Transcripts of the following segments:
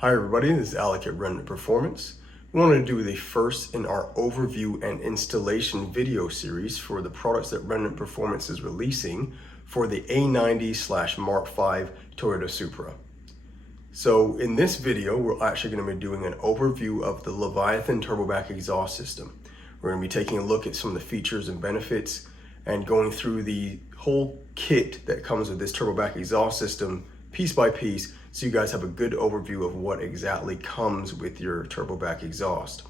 Hi everybody, this is Alec at Remnant Performance. We wanted to do the first in our overview and installation video series for the products that Remnant Performance is releasing for the A90/Mark V Toyota Supra. So in this video, we're actually going to be doing an overview of the Leviathan Turbo-Back Exhaust System. We're going to be taking a look at some of the features and benefits and going through the whole kit that comes with this Turbo-Back Exhaust System piece by piece, so you guys have a good overview of what exactly comes with your Turbo-Back exhaust.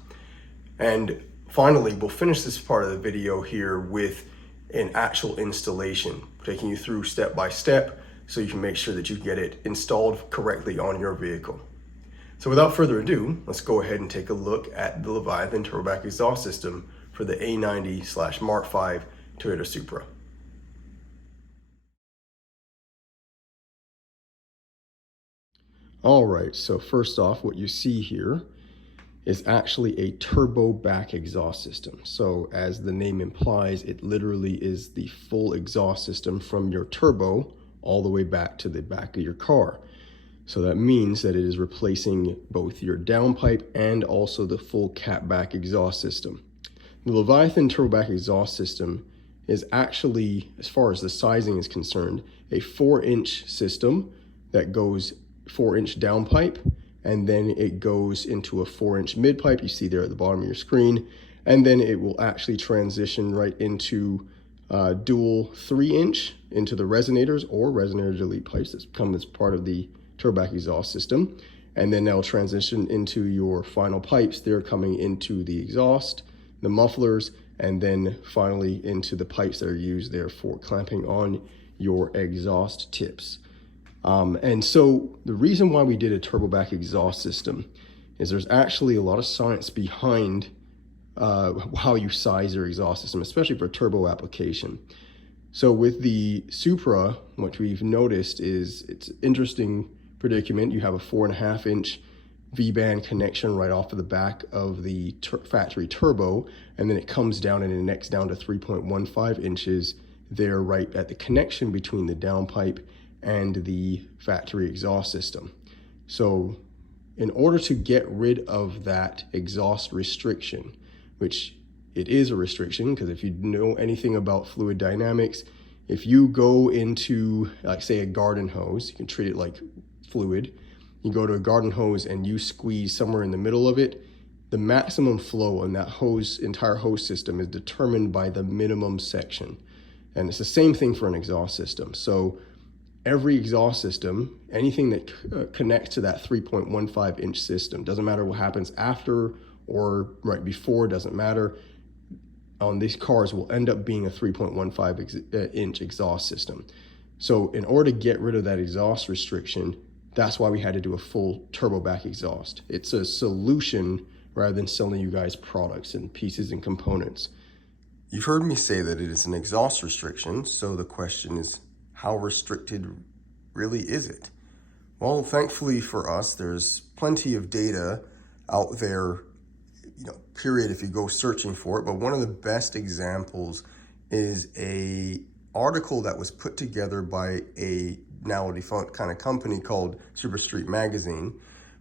And finally, we'll finish this part of the video here with an actual installation, taking you through step by step so you can make sure that you get it installed correctly on your vehicle. So without further ado, let's go ahead and take a look at the Leviathan Turbo-Back Exhaust System for the A90/Mark V Toyota Supra. All right, so first off, what you see here is actually a turbo back exhaust system. So as the name implies, it literally is the full exhaust system from your turbo all the way back to the back of your car. So that means that it is replacing both your downpipe and also the full catback exhaust system. The Leviathan Turbo-Back Exhaust System is actually, as far as the sizing is concerned, a 4-inch system that goes 4-inch downpipe, and then it goes into a 4-inch mid-pipe, you see there at the bottom of your screen, and then it will actually transition right into dual 3-inch into the resonators or resonator delete pipes that come as part of the Turbo-Back exhaust system, and then they'll transition into your final pipes. They're coming into the exhaust, the mufflers, and then finally into the pipes that are used there for clamping on your exhaust tips. And so the reason why we did a turbo-back exhaust system is there's actually a lot of science behind how you size your exhaust system, especially for turbo application. So with the Supra, what we've noticed is it's an interesting predicament. You have a 4.5-inch V-band connection right off of the back of the factory turbo, and then it comes down and it necks down to 3.15 inches there right at the connection between the downpipe and the factory exhaust system. So in order to get rid of that exhaust restriction, which it is a restriction, because if you know anything about fluid dynamics, if you go into, like, say, a garden hose, you can treat it like fluid. You go to a garden hose and you squeeze somewhere in the middle of it, the maximum flow on that entire hose system is determined by the minimum section. And it's the same thing for an exhaust system. So every exhaust system, anything that connects to that 3.15-inch system, doesn't matter what happens after or right before, doesn't matter, on these cars will end up being a 3.15-inch exhaust system. So in order to get rid of that exhaust restriction, that's why we had to do a full turbo back exhaust. It's a solution rather than selling you guys products and pieces and components. You've heard me say that it is an exhaust restriction, so the question is, how restricted really is it? Well, thankfully for us, there's plenty of data out there, period, if you go searching for it. But one of the best examples is a article that was put together by a now defunct kind of company called Super Street Magazine.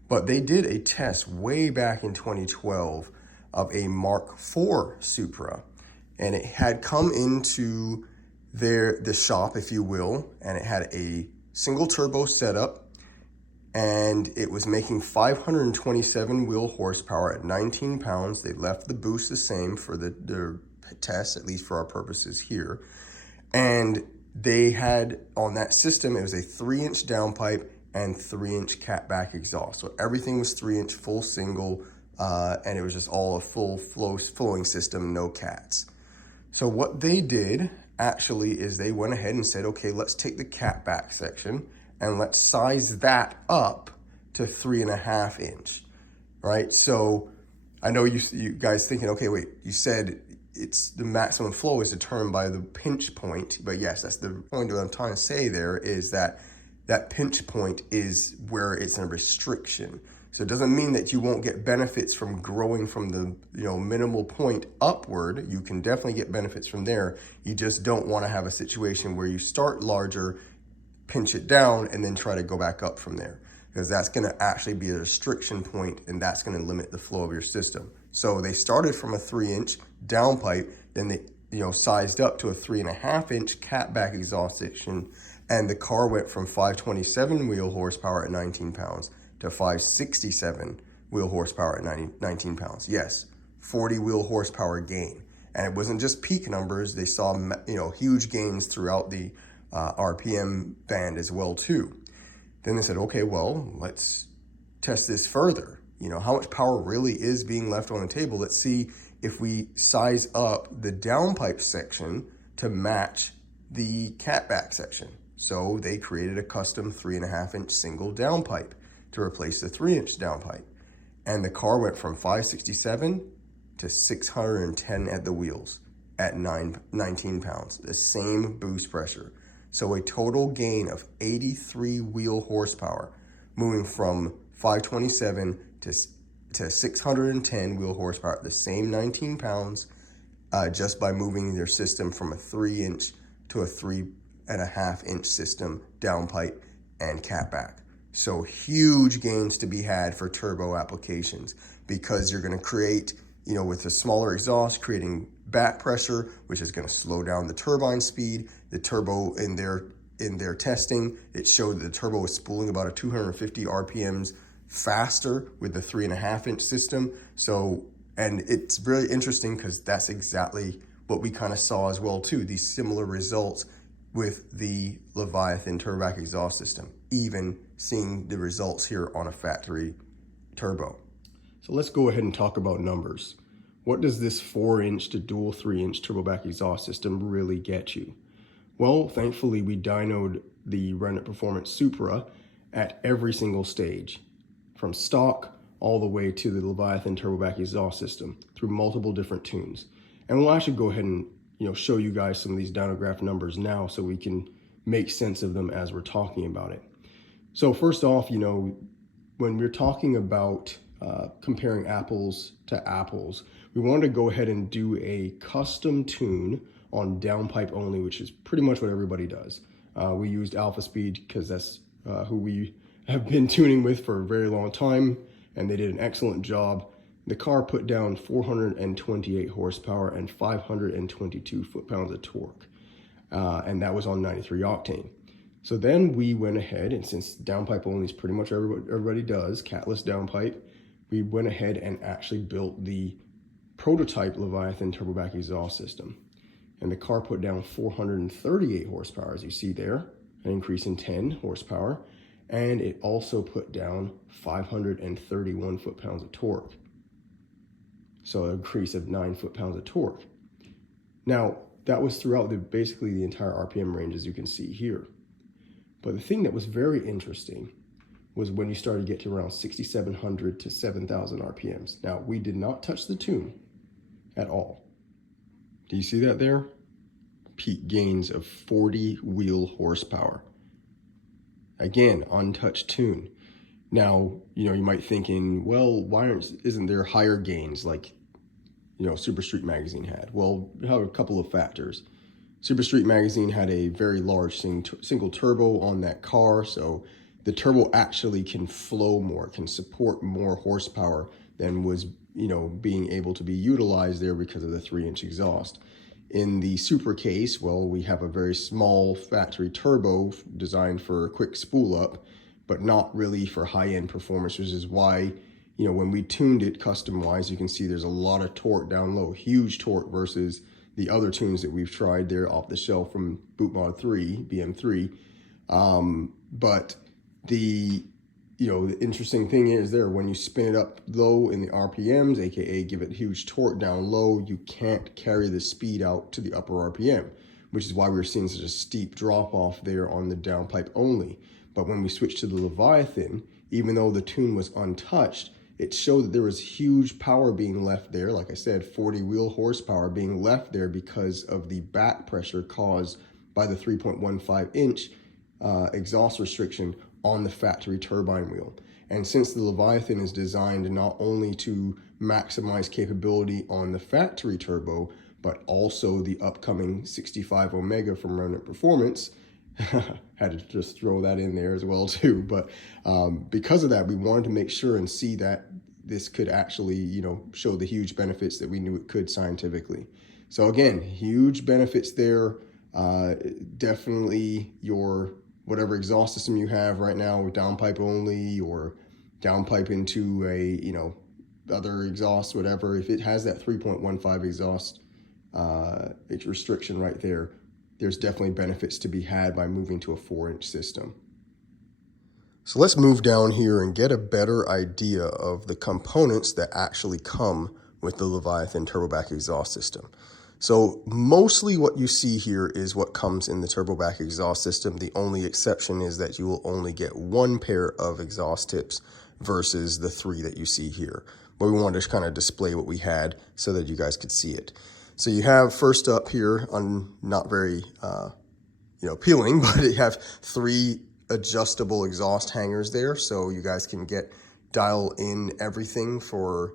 But they did a test way back in 2012 of a Mark IV Supra, and it had come into the shop, if you will, and it had a single turbo setup, and it was making 527 wheel horsepower at 19 pounds. They left the boost the same for the test, at least for our purposes here. And they had on that system, it was a 3-inch downpipe and 3-inch catback exhaust. So everything was 3-inch full single, and it was just all a full flowing system, no cats. So what they did actually is they went ahead and said, okay, let's take the catback section and let's size that up to 3.5 inch, right? So I know you guys thinking, okay, wait, you said it's the maximum flow is determined by the pinch point, but yes, that's the point that I'm trying to say there, is that that pinch point is where it's a restriction. So it doesn't mean that you won't get benefits from growing from the minimal point upward. You can definitely get benefits from there. You just don't want to have a situation where you start larger, pinch it down, and then try to go back up from there. because that's going to actually be a restriction point, and that's going to limit the flow of your system. So they started from a 3-inch downpipe, then they sized up to a 3.5-inch catback exhaust section, and the car went from 527 wheel horsepower at 19 pounds to 567 wheel horsepower at 19 pounds. Yes, 40 wheel horsepower gain. And it wasn't just peak numbers. They saw huge gains throughout the RPM band as well too. Then they said, okay, well, let's test this further. How much power really is being left on the table? Let's see if we size up the downpipe section to match the catback section. So they created a custom 3.5-inch single downpipe to replace the 3-inch downpipe. And the car went from 567 to 610 at the wheels at 19 pounds, the same boost pressure. So a total gain of 83 wheel horsepower, moving from 527 to 610 wheel horsepower at the same 19 pounds, just by moving their system from a 3-inch to a 3.5-inch system, downpipe and catback. So huge gains to be had for turbo applications, because you're going to create, with a smaller exhaust, creating back pressure, which is going to slow down the turbine speed. The turbo in their testing, it showed that the turbo was spooling about a 250 RPMs faster with the 3.5-inch system. So, and it's really interesting because that's exactly what we kind of saw as well too, these similar results with the Leviathan Turbo-Back Exhaust system, even seeing the results here on a factory turbo. So let's go ahead and talk about numbers. What does this 4-inch to dual 3-inch turbo-back exhaust system really get you? Well, thankfully we dynoed the Remnant Performance Supra at every single stage, from stock all the way to the Leviathan Turbo-Back Exhaust system through multiple different tunes. And we'll actually go ahead and show you guys some of these dynograph numbers now so we can make sense of them as we're talking about it. So first off, when we're talking about comparing apples to apples, we wanted to go ahead and do a custom tune on downpipe only, which is pretty much what everybody does. We used Alpha Speed because that's who we have been tuning with for a very long time, and they did an excellent job. The car put down 428 horsepower and 522 foot-pounds of torque, and that was on 93 octane. So then we went ahead, and since downpipe only is pretty much everybody does, catless downpipe, we went ahead and actually built the prototype Leviathan Turbo-Back Exhaust system. And the car put down 438 horsepower, as you see there, an increase in 10 horsepower, and it also put down 531 foot-pounds of torque. So an increase of 9 foot-pounds of torque. Now, that was throughout basically the entire RPM range, as you can see here. But the thing that was very interesting was when you started to get to around 6,700 to 7,000 RPMs. Now, we did not touch the tune at all. Do you see that there? Peak gains of 40 wheel horsepower. Again, untouched tune. Now, you might thinking, well, why isn't there higher gains like, Super Street Magazine had? Well, we have a couple of factors. Super Street Magazine had a very large single turbo on that car, so the turbo actually can flow more, can support more horsepower than was, being able to be utilized there because of the 3-inch exhaust. In the Supra case, well, we have a very small factory turbo designed for a quick spool up, but not really for high-end performance, which is why, when we tuned it custom-wise, you can see there's a lot of torque down low, huge torque versus the other tunes that we've tried there off the shelf from Bootmod 3, BM3. But the interesting thing is there, when you spin it up low in the RPMs, aka give it huge torque down low, you can't carry the speed out to the upper RPM, which is why we're seeing such a steep drop off there on the downpipe only. But when we switched to the Leviathan, even though the tune was untouched, it showed that there was huge power being left there. Like I said, 40 wheel horsepower being left there because of the back pressure caused by the 3.15-inch exhaust restriction on the factory turbine wheel. And since the Leviathan is designed not only to maximize capability on the factory turbo, but also the upcoming 65 Omega from Remnant Performance Had to just throw that in there as well too. But because of that, we wanted to make sure and see that this could actually, you know, show the huge benefits that we knew it could scientifically. So again, huge benefits there. Definitely your whatever exhaust system you have right now with downpipe only or downpipe into a, you know, other exhaust, whatever, if it has that 3.15 exhaust its restriction right there, there's definitely benefits to be had by moving to a 4-inch system. So let's move down here and get a better idea of the components that actually come with the Leviathan Turbo-Back Exhaust system. So mostly what you see here is what comes in the Turbo-Back Exhaust system. The only exception is that you will only get 1 pair of exhaust tips versus the 3 that you see here. But we wanted to kind of display what we had so that you guys could see it. So you have first up here, on not very appealing, but you have 3 adjustable exhaust hangers there, so you guys can dial in everything for,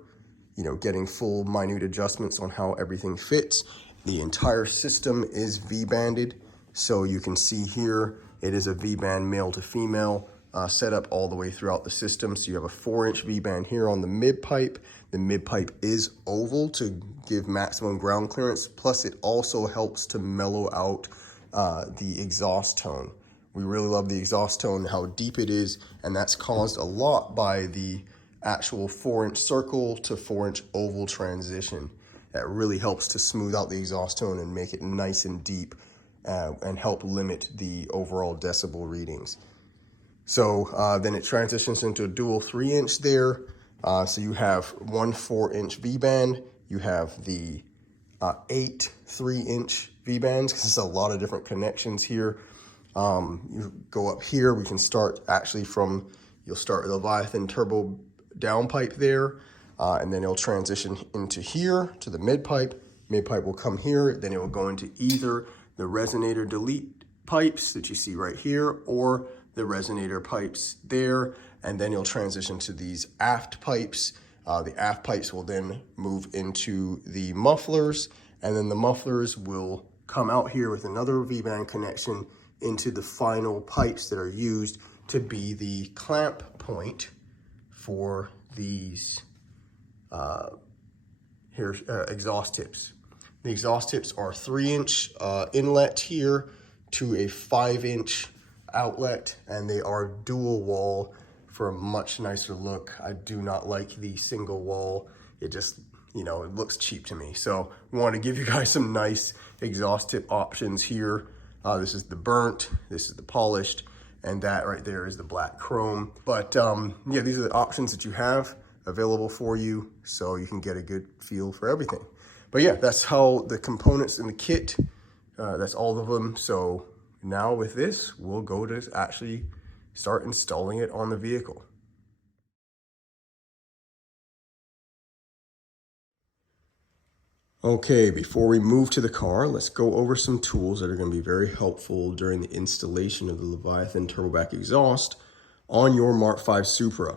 you know, getting full minute adjustments on how everything fits. The entire system is V-banded, so you can see here it is a V-band male to female set up all the way throughout the system. So you have a 4-inch V-band here on the mid pipe. The mid pipe is oval to give maximum ground clearance, plus it also helps to mellow out the exhaust tone. We really love the exhaust tone, how deep it is, and that's caused a lot by the actual 4-inch circle to 4-inch oval transition. That really helps to smooth out the exhaust tone and make it nice and deep and help limit the overall decibel readings. So then it transitions into a dual 3-inch there. So you have 1 4-inch V-band, you have the 8 3-inch V-bands, because there's a lot of different connections here. You go up here, we can start actually from, you'll start with Leviathan Turbo downpipe there, and then it'll transition into here to the mid pipe. Mid pipe will come here, then it will go into either the resonator delete pipes that you see right here, or the resonator pipes there, and then you'll transition to these aft pipes. The aft pipes will then move into the mufflers, and then the mufflers will come out here with another V-band connection into the final pipes that are used to be the clamp point for these exhaust tips. The exhaust tips are 3-inch inlet here to a 5-inch outlet, and they are dual wall for a much nicer look. I do not like the single wall. It just, you know, it looks cheap to me. So we want to give you guys some nice exhaust tip options here. This is the burnt, this is the polished, and that right there is the black chrome. But yeah, these are the options that you have available for you, so you can get a good feel for everything. But yeah, that's how the components in the kit, that's all of them. So now with this, we'll go to actually start installing it on the vehicle. Okay, before we move to the car, let's go over some tools that are going to be very helpful during the installation of the Leviathan Turbo-Back Exhaust on your Mark V Supra.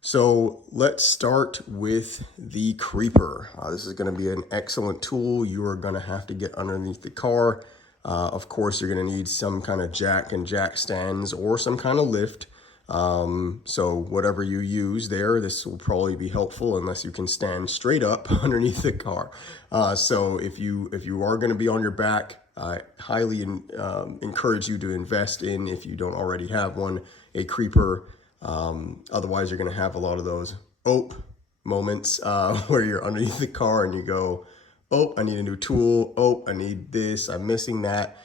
So let's start with the creeper. This is going to be an excellent tool. You are going to have to get underneath the car. Of course, you're going to need some kind of jack and jack stands or some kind of lift. So whatever you use there, this will probably be helpful unless you can stand straight up underneath the car. So if you are going to be on your back, I highly encourage you to invest in, if you don't already have one, a creeper. Otherwise you're going to have a lot of those moments where you're underneath the car and you go, oh, I need a new tool. Oh, I need this. I'm missing that.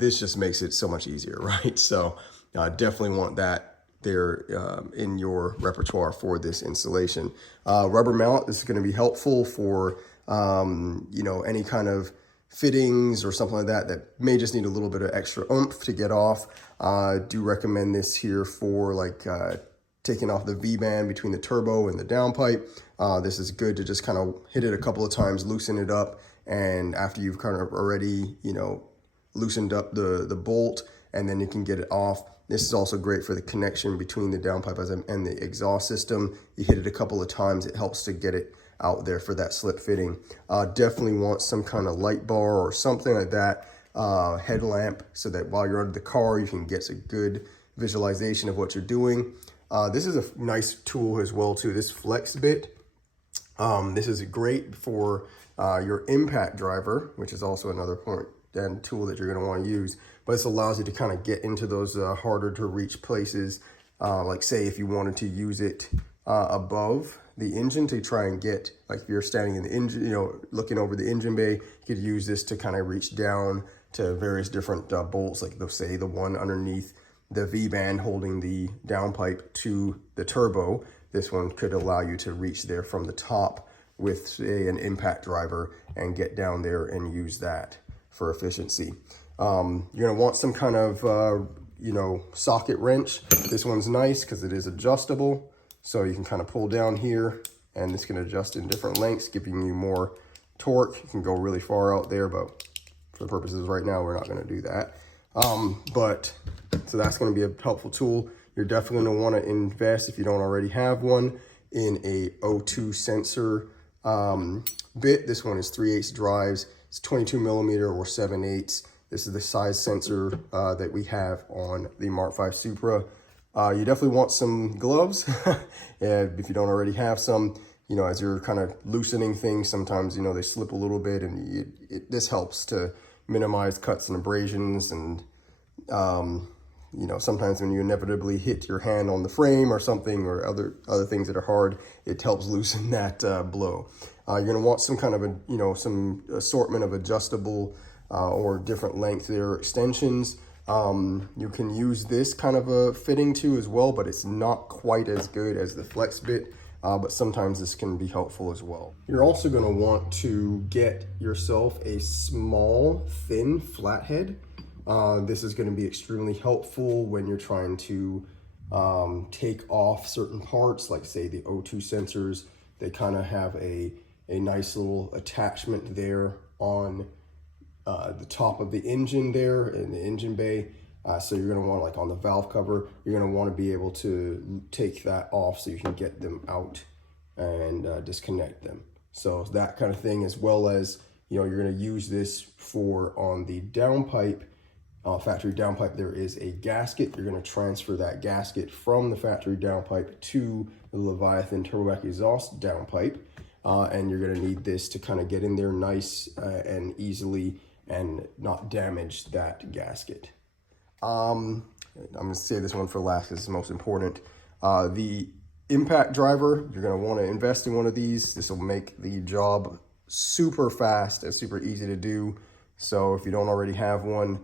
This just makes it so much easier, right? So definitely want that there in your repertoire for this installation. Rubber mallet, this is going to be helpful for any kind of fittings or something like that that may just need a little bit of extra oomph to get off. Do recommend this here for like taking off the V-band between the turbo and the downpipe. This is good to just kind of hit it a couple of times, loosen it up, and after you've kind of already loosened up the bolt, and then you can get it off. This is also great for the connection between the downpipe and the exhaust system. You hit it a couple of times, it helps to get it out there for that slip fitting. Definitely want some kind of light bar or something like that headlamp so that while you're under the car, you can get a good visualization of what you're doing. This is a nice tool as well too, this flex bit. This is great for your impact driver, which is also another point and tool that you're going to want to use. But this allows you to kind of get into those harder to reach places. Like say if you wanted to use it above the engine to try and get, like if you're standing in the engine, you know, looking over the engine bay, you could use this to kind of reach down to various different bolts, like they'll say the one underneath the V-band holding the downpipe to the turbo. This one could allow you to reach there from the top with say an impact driver and get down there and use that for efficiency. You're gonna want some kind of you know, socket wrench. This one's nice because it is adjustable. So you can kind of pull down here and this can adjust in different lengths, giving you more torque. You can go really far out there, but for the purposes right now, we're not gonna do that. So that's gonna be a helpful tool. You're definitely gonna wanna invest, if you don't already have one, in a O2 sensor bit. This one is 3/8 drives. It's 22 millimeter or 7/8. This is the size sensor that we have on the Mark V Supra. You definitely want some gloves. And if you don't already have some, you know, as you're kind of loosening things, sometimes, you know, they slip a little bit, and this helps to minimize cuts and abrasions. And, you know, sometimes when you inevitably hit your hand on the frame or something, or other things that are hard, it helps loosen that blow. You're gonna want some kind of a, you know, some assortment of adjustable or different length there extensions. You can use this kind of a fitting too as well, but it's not quite as good as the flex bit, but sometimes this can be helpful as well. You're also going to want to get yourself a small, thin flathead. This is going to be extremely helpful when you're trying to take off certain parts, like say the O2 sensors. They kind of have a nice little attachment there on the top of the engine there in the engine bay. So you're gonna want, like on the valve cover, you're gonna wanna be able to take that off so you can get them out and disconnect them. So that kind of thing, as well as, you know, you're gonna use this for on the downpipe, factory downpipe, there is a gasket. You're gonna transfer that gasket from the factory downpipe to the Leviathan Turbo-Back Exhaust downpipe. And you're gonna need this to kind of get in there nice and easily and not damage that gasket. I'm gonna save this one for last because it's the most important. The impact driver, you're gonna wanna invest in one of these. This will make the job super fast and super easy to do. So if you don't already have one,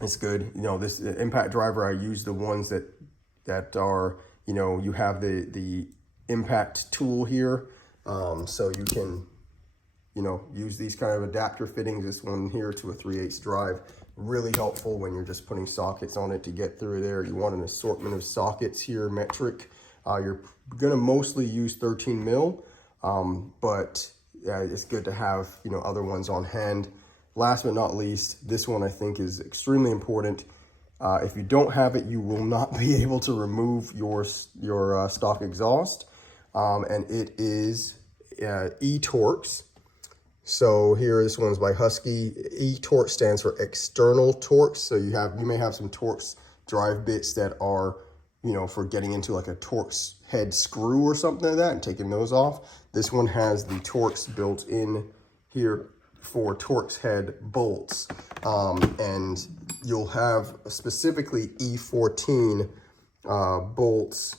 it's good. You know, this impact driver, I use the ones that are, you know, you have the impact tool here. So you can, you know, use these kind of adapter fittings. This one here to a 3/8 drive, really helpful when you're just putting sockets on it to get through there. You want an assortment of sockets here, metric. You're gonna mostly use 13 mil, but it's good to have, you know, other ones on hand. Last but not least, this one I think is extremely important. If you don't have it, you will not be able to remove your stock exhaust, and it is E-Torx. So here, this one's by Husky. E-Torx stands for external Torx. So you may have some Torx drive bits that are, you know, for getting into like a Torx head screw or something like that and taking those off. This one has the Torx built in here for Torx head bolts. And you'll have specifically E14 bolts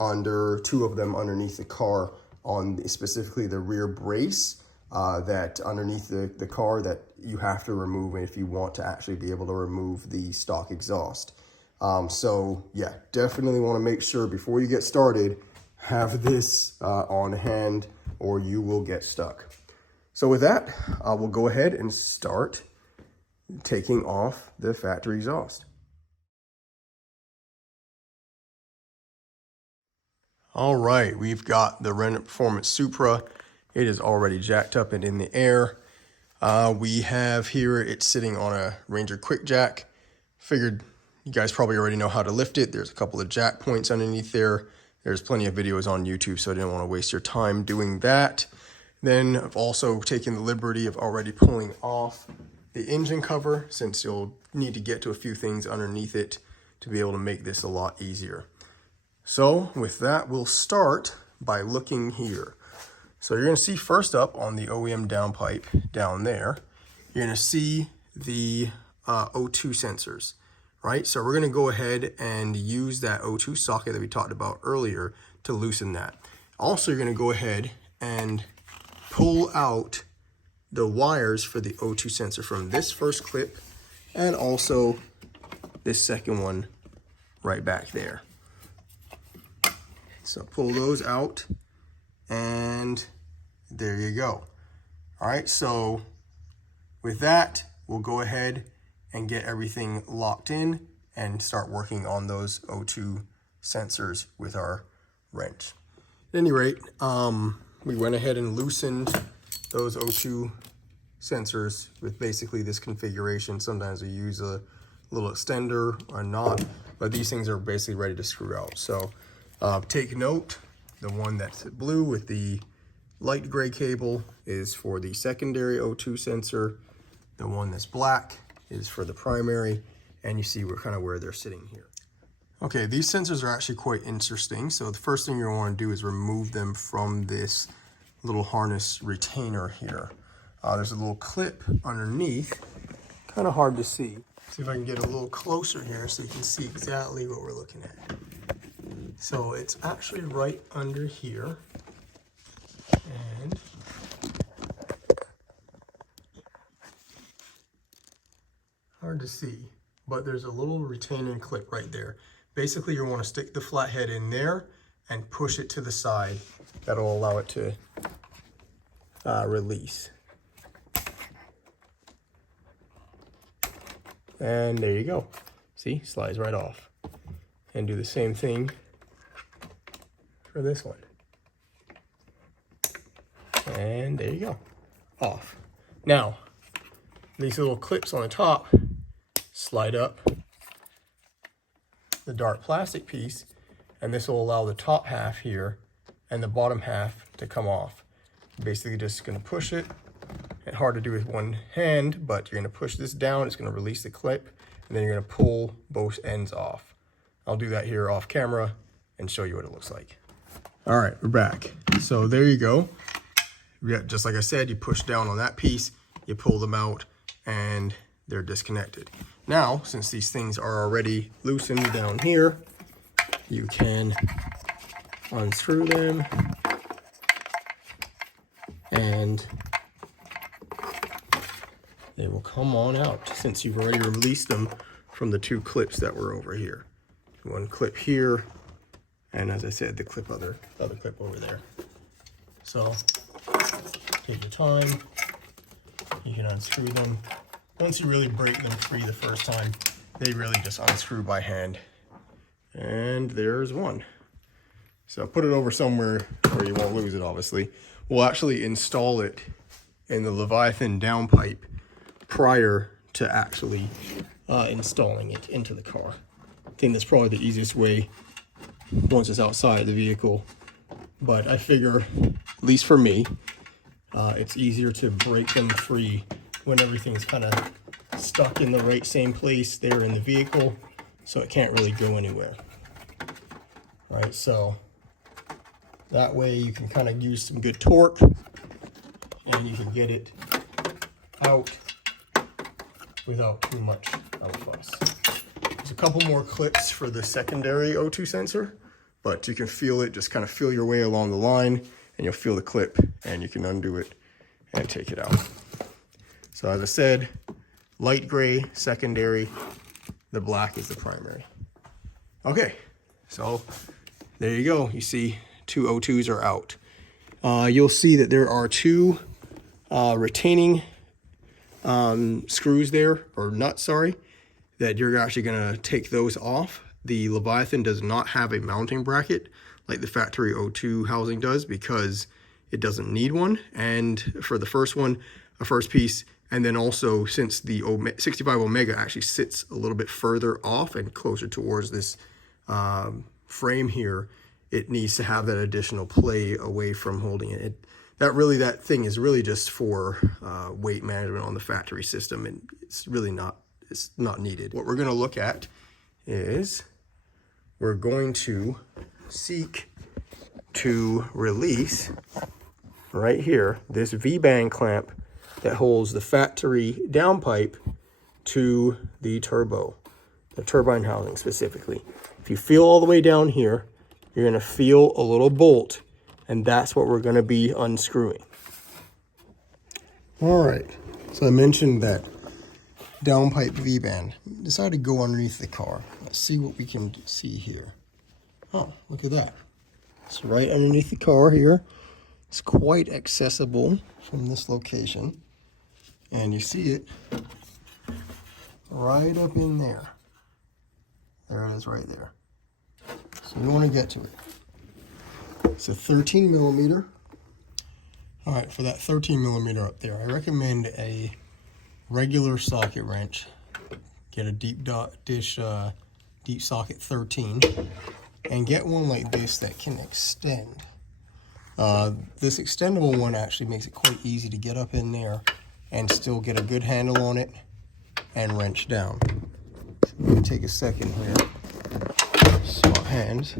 under, 2 of them underneath the car on specifically the rear brace. That underneath the car that you have to remove if you want to actually be able to remove the stock exhaust. So yeah, definitely want to make sure before you get started, have this on hand or you will get stuck. So with that, we'll go ahead and start taking off the factory exhaust. All right, we've got the Remnant Performance Supra. It is already jacked up and in the air. We have here, it's sitting on a Ranger Quick Jack. Figured you guys probably already know how to lift it. There's a couple of jack points underneath there. There's plenty of videos on YouTube, so I didn't want to waste your time doing that. Then I've also taken the liberty of already pulling off the engine cover, since you'll need to get to a few things underneath it to be able to make this a lot easier. So with that, we'll start by looking here. So you're going to see first up on the OEM downpipe down there, you're going to see the O2 sensors, right? So we're going to go ahead and use that O2 socket that we talked about earlier to loosen that. Also, you're going to go ahead and pull out the wires for the O2 sensor from this first clip and also this second one right back there. So pull those out and there you go. All right, so with that, we'll go ahead and get everything locked in and start working on those O2 sensors with our wrench. At any rate, we went ahead and loosened those O2 sensors with basically this configuration. Sometimes we use a little extender or not, but these things are basically ready to screw out. So take note, the one that's blue with the light gray cable is for the secondary O2 sensor. The one that's black is for the primary, and you see where they're sitting here. Okay, these sensors are actually quite interesting. So the first thing you're going to want to do is remove them from this little harness retainer here. There's a little clip underneath, kind of hard to see. See if I can get a little closer here so you can see exactly what we're looking at. So it's actually right under here. And hard to see, but there's a little retaining clip right there. Basically, you want to stick the flathead in there and push it to the side. That'll allow it to release. And there you go. See, slides right off. And do the same thing for this one. And there you go, off. Now, these little clips on the top slide up the dark plastic piece, and this will allow the top half here and the bottom half to come off. Basically just gonna push it, and hard to do with one hand, but you're gonna push this down, it's gonna release the clip, and then you're gonna pull both ends off. I'll do that here off camera and show you what it looks like. All right, we're back. So there you go. Just like I said, you push down on that piece, you pull them out, and they're disconnected. Now, since these things are already loosened down here, you can unscrew them and they will come on out since you've already released them from the two clips that were over here. One clip here, and as I said, the other clip over there. So take your time, you can unscrew them. Once you really break them free the first time, they really just unscrew by hand. And there's one. So put it over somewhere where you won't lose it, obviously. We'll actually install it in the Leviathan downpipe prior to actually installing it into the car. I think that's probably the easiest way once it's outside the vehicle. But I figure, at least for me, it's easier to break them free when everything's kind of stuck in the same place there in the vehicle, so it can't really go anywhere. Right, so that way you can kind of use some good torque and you can get it out without too much of a fuss. There's a couple more clips for the secondary O2 sensor, but you can feel it, just kind of feel your way along the line and you'll feel the clip and you can undo it and take it out. So as I said, light gray, secondary, the black is the primary. Okay, so there you go. You see 2 O2s are out. You'll see that there are 2 retaining screws there, or nuts, sorry, that you're actually gonna take those off. The Leviathan does not have a mounting bracket like the factory O2 housing does because it doesn't need one. And for the first one, a first piece, and then also since the 65 Omega actually sits a little bit further off and closer towards this frame here, it needs to have that additional play away from holding it. that thing is really just for weight management on the factory system, and it's not needed. What we're going to look at is we're going to seek to release right here this V-band clamp that holds the factory downpipe to the turbine housing specifically. If you feel all the way down here, you're going to feel a little bolt, and that's what we're going to be unscrewing. All right, so I mentioned that downpipe V-band. Decided to go underneath the car. Let's see what we can see here. Oh, look at that. It's right underneath the car here. It's quite accessible from this location. And you see it right up in there. There it is right there. So you want to get to it. It's a 13 millimeter. All right, for that 13 millimeter up there, I recommend a regular socket wrench. Get a deep socket 13, and get one like this that can extend. This extendable one actually makes it quite easy to get up in there and still get a good handle on it and wrench down. So I'm going to take a second here, swap hands,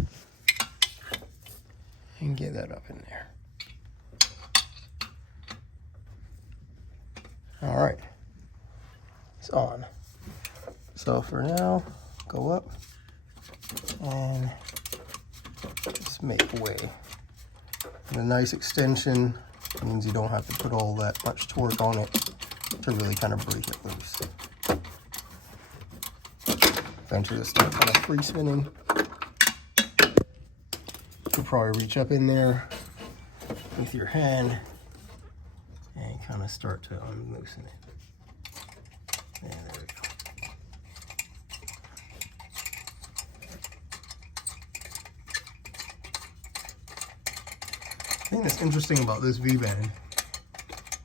and get that up in there. All right, it's on. So for now, go up and just make way. And a nice extension means you don't have to put all that much torque on it to really kind of break it loose. Eventually it'll start kind of free spinning. You'll probably reach up in there with your hand and kind of start to unloosen it. And there we go. The thing that's interesting about this V-band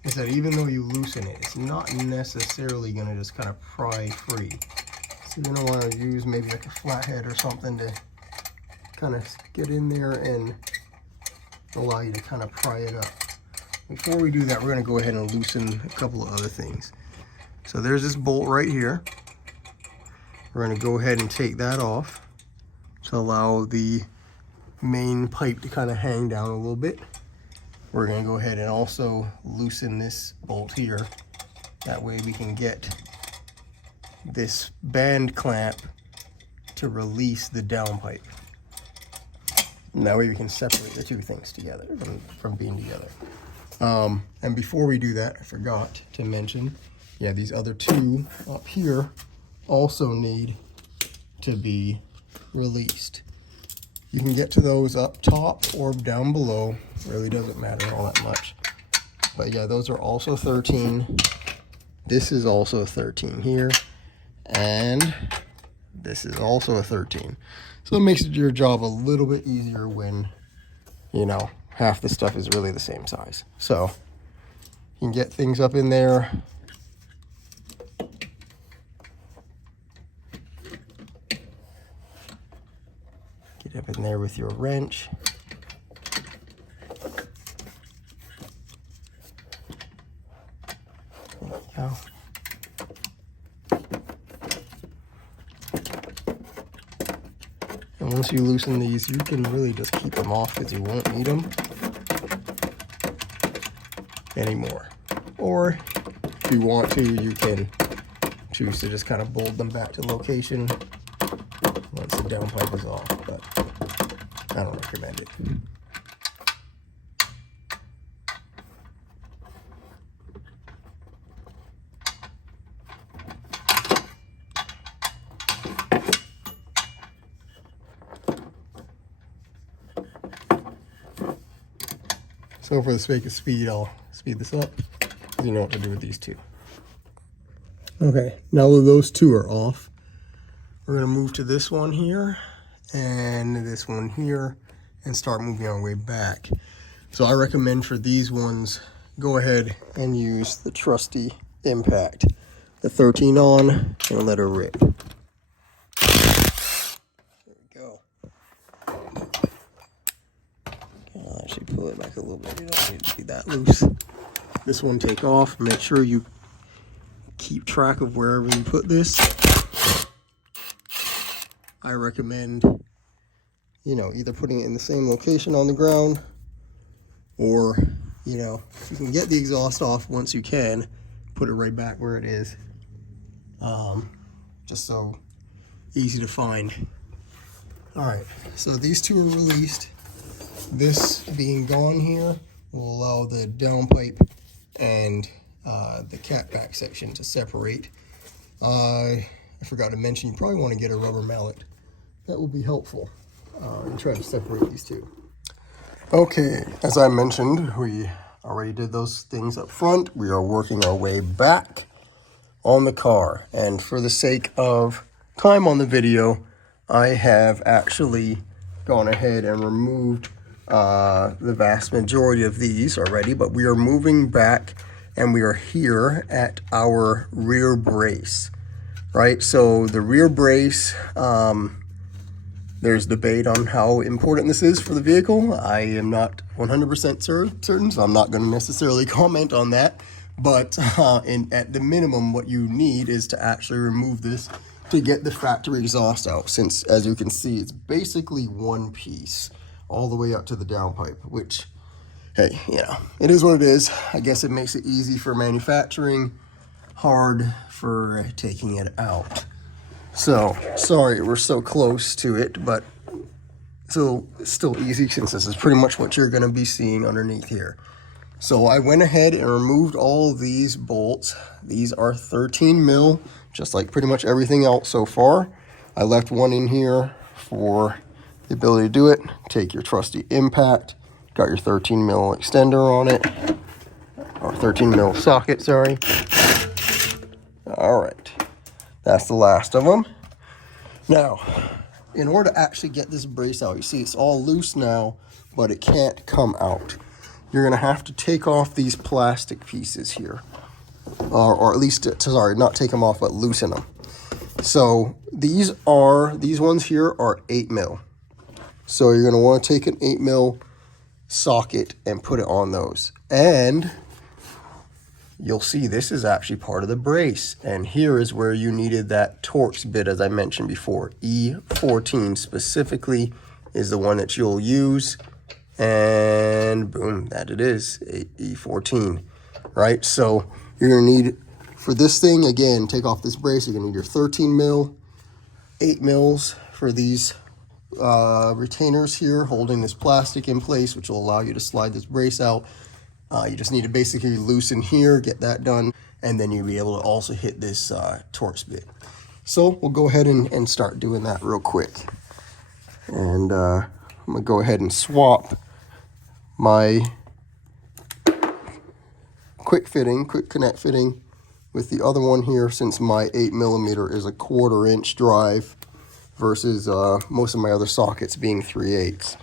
is that even though you loosen it, it's not necessarily going to just kind of pry free. So you're going to want to use maybe like a flathead or something to kind of get in there and allow you to kind of pry it up. Before we do that, we're going to go ahead and loosen a couple of other things. So there's this bolt right here. We're going to go ahead and take that off to allow the main pipe to kind of hang down a little bit. We're going to go ahead and also loosen this bolt here. That way we can get this band clamp to release the downpipe. And that way we can separate the two things together from being together. And before we do that, I forgot to mention, these other two up here also need to be released. You can get to those up top or down below. Really doesn't matter all that much. But yeah, those are also 13. This is also a 13 here. And this is also a 13. So it makes your job a little bit easier when, half the stuff is really the same size. So you can get things up in there. Get up in there with your wrench. There we go. And once you loosen these, you can really just keep them off because you won't need them anymore. Or if you want to, you can choose to just kind of bolt them back to location once the downpipe is off, but I don't recommend it. So for the sake of speed, I'll speed this up because you know what to do with these two. Okay, now that those two are off, we're going to move to this one here and this one here and start moving our way back. So I recommend for these ones, go ahead and use the trusty impact. The 13 on and let her rip. There we go. I'll actually put pull it back a little bit. You don't need to be that loose. This one take off. Make sure you keep track of wherever you put this. I recommend, you know, either putting it in the same location on the ground, or, you know, if you can get the exhaust off once you can, put it right back where it is. Just so easy to find. All right, so these two are released. This being gone here will allow the downpipe and the catback section to separate. I forgot to mention, you probably want to get a rubber mallet. That will be helpful in trying to separate these two. Okay, as I mentioned, we already did those things up front. We are working our way back on the car. And for the sake of time on the video, I have actually gone ahead and removed the vast majority of these already, but we are moving back and we are here at our rear brace, right? So the rear brace, there's debate on how important this is for the vehicle. I am not 100% certain, so I'm not going to necessarily comment on that. But at the minimum, what you need is to actually remove this to get the factory exhaust out, since, as you can see, it's basically one piece all the way up to the downpipe, which, hey, you know, it is what it is. I guess it makes it easy for manufacturing, hard for taking it out. So, sorry we're so close to it, but so it's still easy since this is pretty much what you're going to be seeing underneath here. So I went ahead and removed all of these bolts. These are 13 mil, just like pretty much everything else so far. I left one in here for the ability to do it. Take your trusty impact. Got your 13 mil extender on it, or 13 mil socket, sorry. All right. That's the last of them. Now, in order to actually get this brace out, you see it's all loose now, but it can't come out. You're gonna have to take off these plastic pieces here, or at least, sorry, not take them off, but loosen them. So these ones here are 8 mil. So you're gonna wanna take an 8 mil socket and put it on those. And you'll see this is actually part of the brace, and here is where you needed that Torx bit, as I mentioned before. E14 specifically is the one that you'll use, and boom, that it is, E14, right? So you're gonna need, for this thing, again, take off this brace, you're gonna need your 13 mil, 8 mils for these retainers here holding this plastic in place, which will allow you to slide this brace out. You just need to basically loosen here, get that done, and then you'll be able to also hit this Torx bit. So we'll go ahead and start doing that real quick. And I'm gonna go ahead and swap my quick connect fitting with the other one here, since my 8mm is a 1/4 inch drive versus most of my other sockets being 3/8.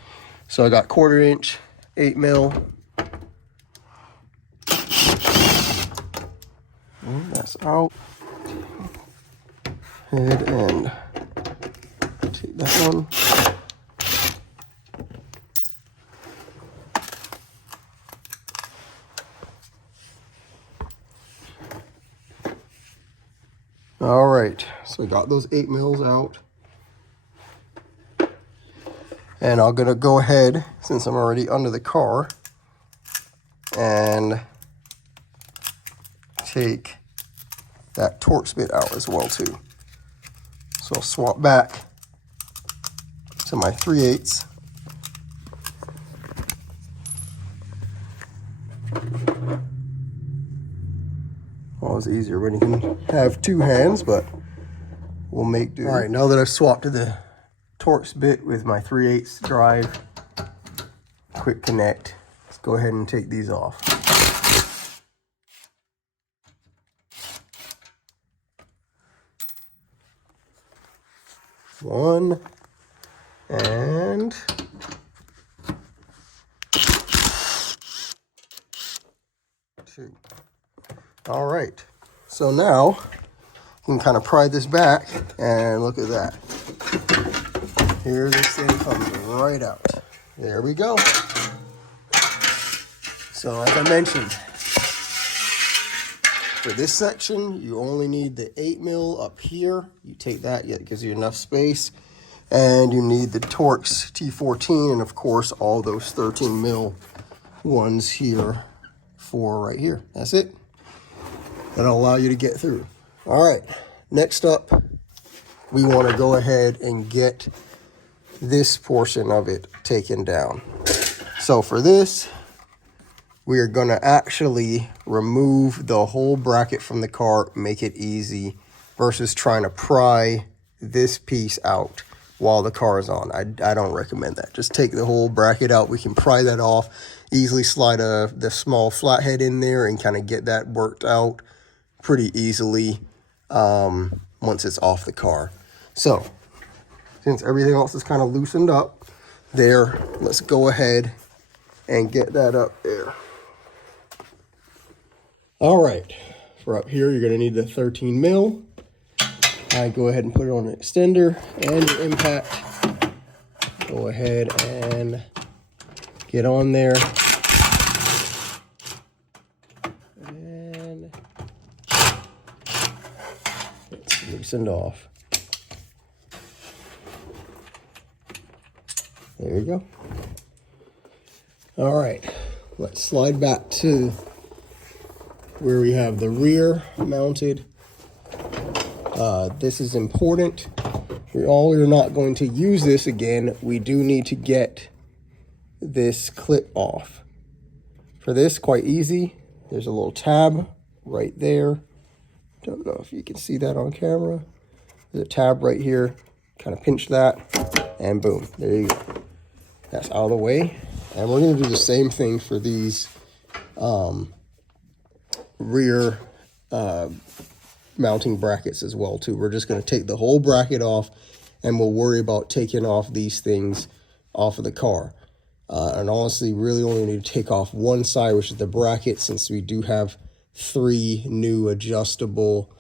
So I got 1/4 inch 8 mil. That's out. Head and take that one. All right, so I got those 8 mils out. And I'm gonna go ahead, since I'm already under the car, and take that Torx bit out as well too. So I'll swap back to my 3/8. Always easier when you can have two hands, but we'll make do. All right, now that I've swapped to the Torx bit with my 3/8 drive, quick connect, let's go ahead and take these off. One and two. All right, so now you can kind of pry this back and look at that. Here this thing comes right out. There we go. So as I mentioned, for this section, you only need the 8mm up here. You take that, it gives you enough space. And you need the Torx T14 and of course all those 13mm ones here for right here. That's it. That'll allow you to get through. All right, next up, we want to go ahead and get this portion of it taken down. So for this, we are going to actually remove the whole bracket from the car, make it easy, versus trying to pry this piece out while the car is on. I don't recommend that. Just take the whole bracket out. We can pry that off, easily slide the small flathead in there and kind of get that worked out pretty easily once it's off the car. So since everything else is kind of loosened up there, let's go ahead and get that up there. All right, for up here, you're gonna need the 13mm. I go ahead and put it on an extender and your impact. Go ahead and get on there. And it's loosened off. There you go. All right, let's slide back to where we have the rear mounted. This is important. We're not going to use this again. We do need to get this clip off. For this, quite easy. There's a little tab right there. Don't know if you can see that on camera. There's a tab right here. Kind of pinch that, and boom, there you go. That's out of the way. And we're going to do the same thing for these rear mounting brackets as well too. We're just going to take the whole bracket off and we'll worry about taking off these things off of the car. And honestly, really only need to take off one side, which is the bracket, since we do have 3 new adjustable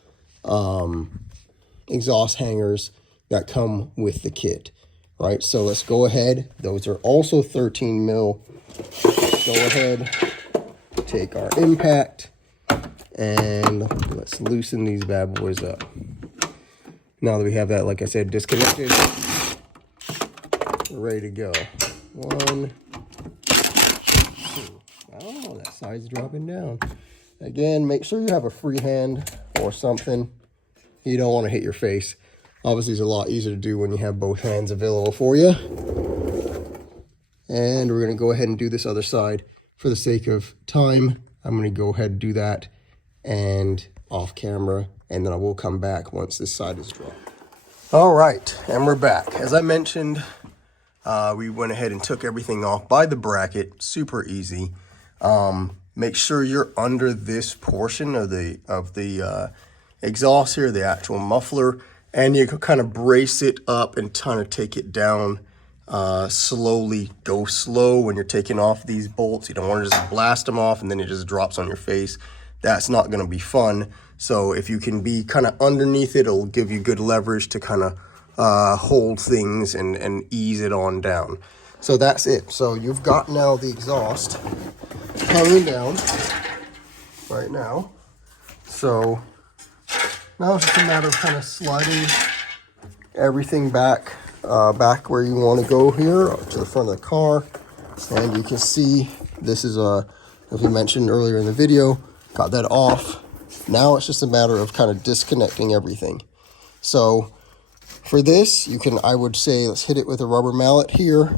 exhaust hangers that come with the kit. Right, so let's go ahead. Those are also 13mm. Go ahead, take our impact, and let's loosen these bad boys up. Now that we have that, like I said, disconnected, we're ready to go. 1, 2. Oh, that side's dropping down. Again, make sure you have a free hand or something. You don't want to hit your face. Obviously, it's a lot easier to do when you have both hands available for you. And we're going to go ahead and do this other side. For the sake of time, I'm going to go ahead and do that and off camera, and then I will come back once this side is dropped. All right, and we're back. As I mentioned, we went ahead and took everything off by the bracket. Super easy. Make sure you're under this portion of the exhaust here, the actual muffler, and you can kind of brace it up and kind of take it down slowly. Go slow when you're taking off these bolts. You don't want to just blast them off and then it just drops on your face. That's not going to be fun. So if you can be kind of underneath it, it'll give you good leverage to kind of hold things and ease it on down. So that's it. So you've got now the exhaust coming down right now. So now it's just a matter of kind of sliding everything back where you want to go here to the front of the car. And you can see this is as we mentioned earlier in the video, got that off. Now it's just a matter of kind of disconnecting everything. So for this, I would say let's hit it with a rubber mallet here,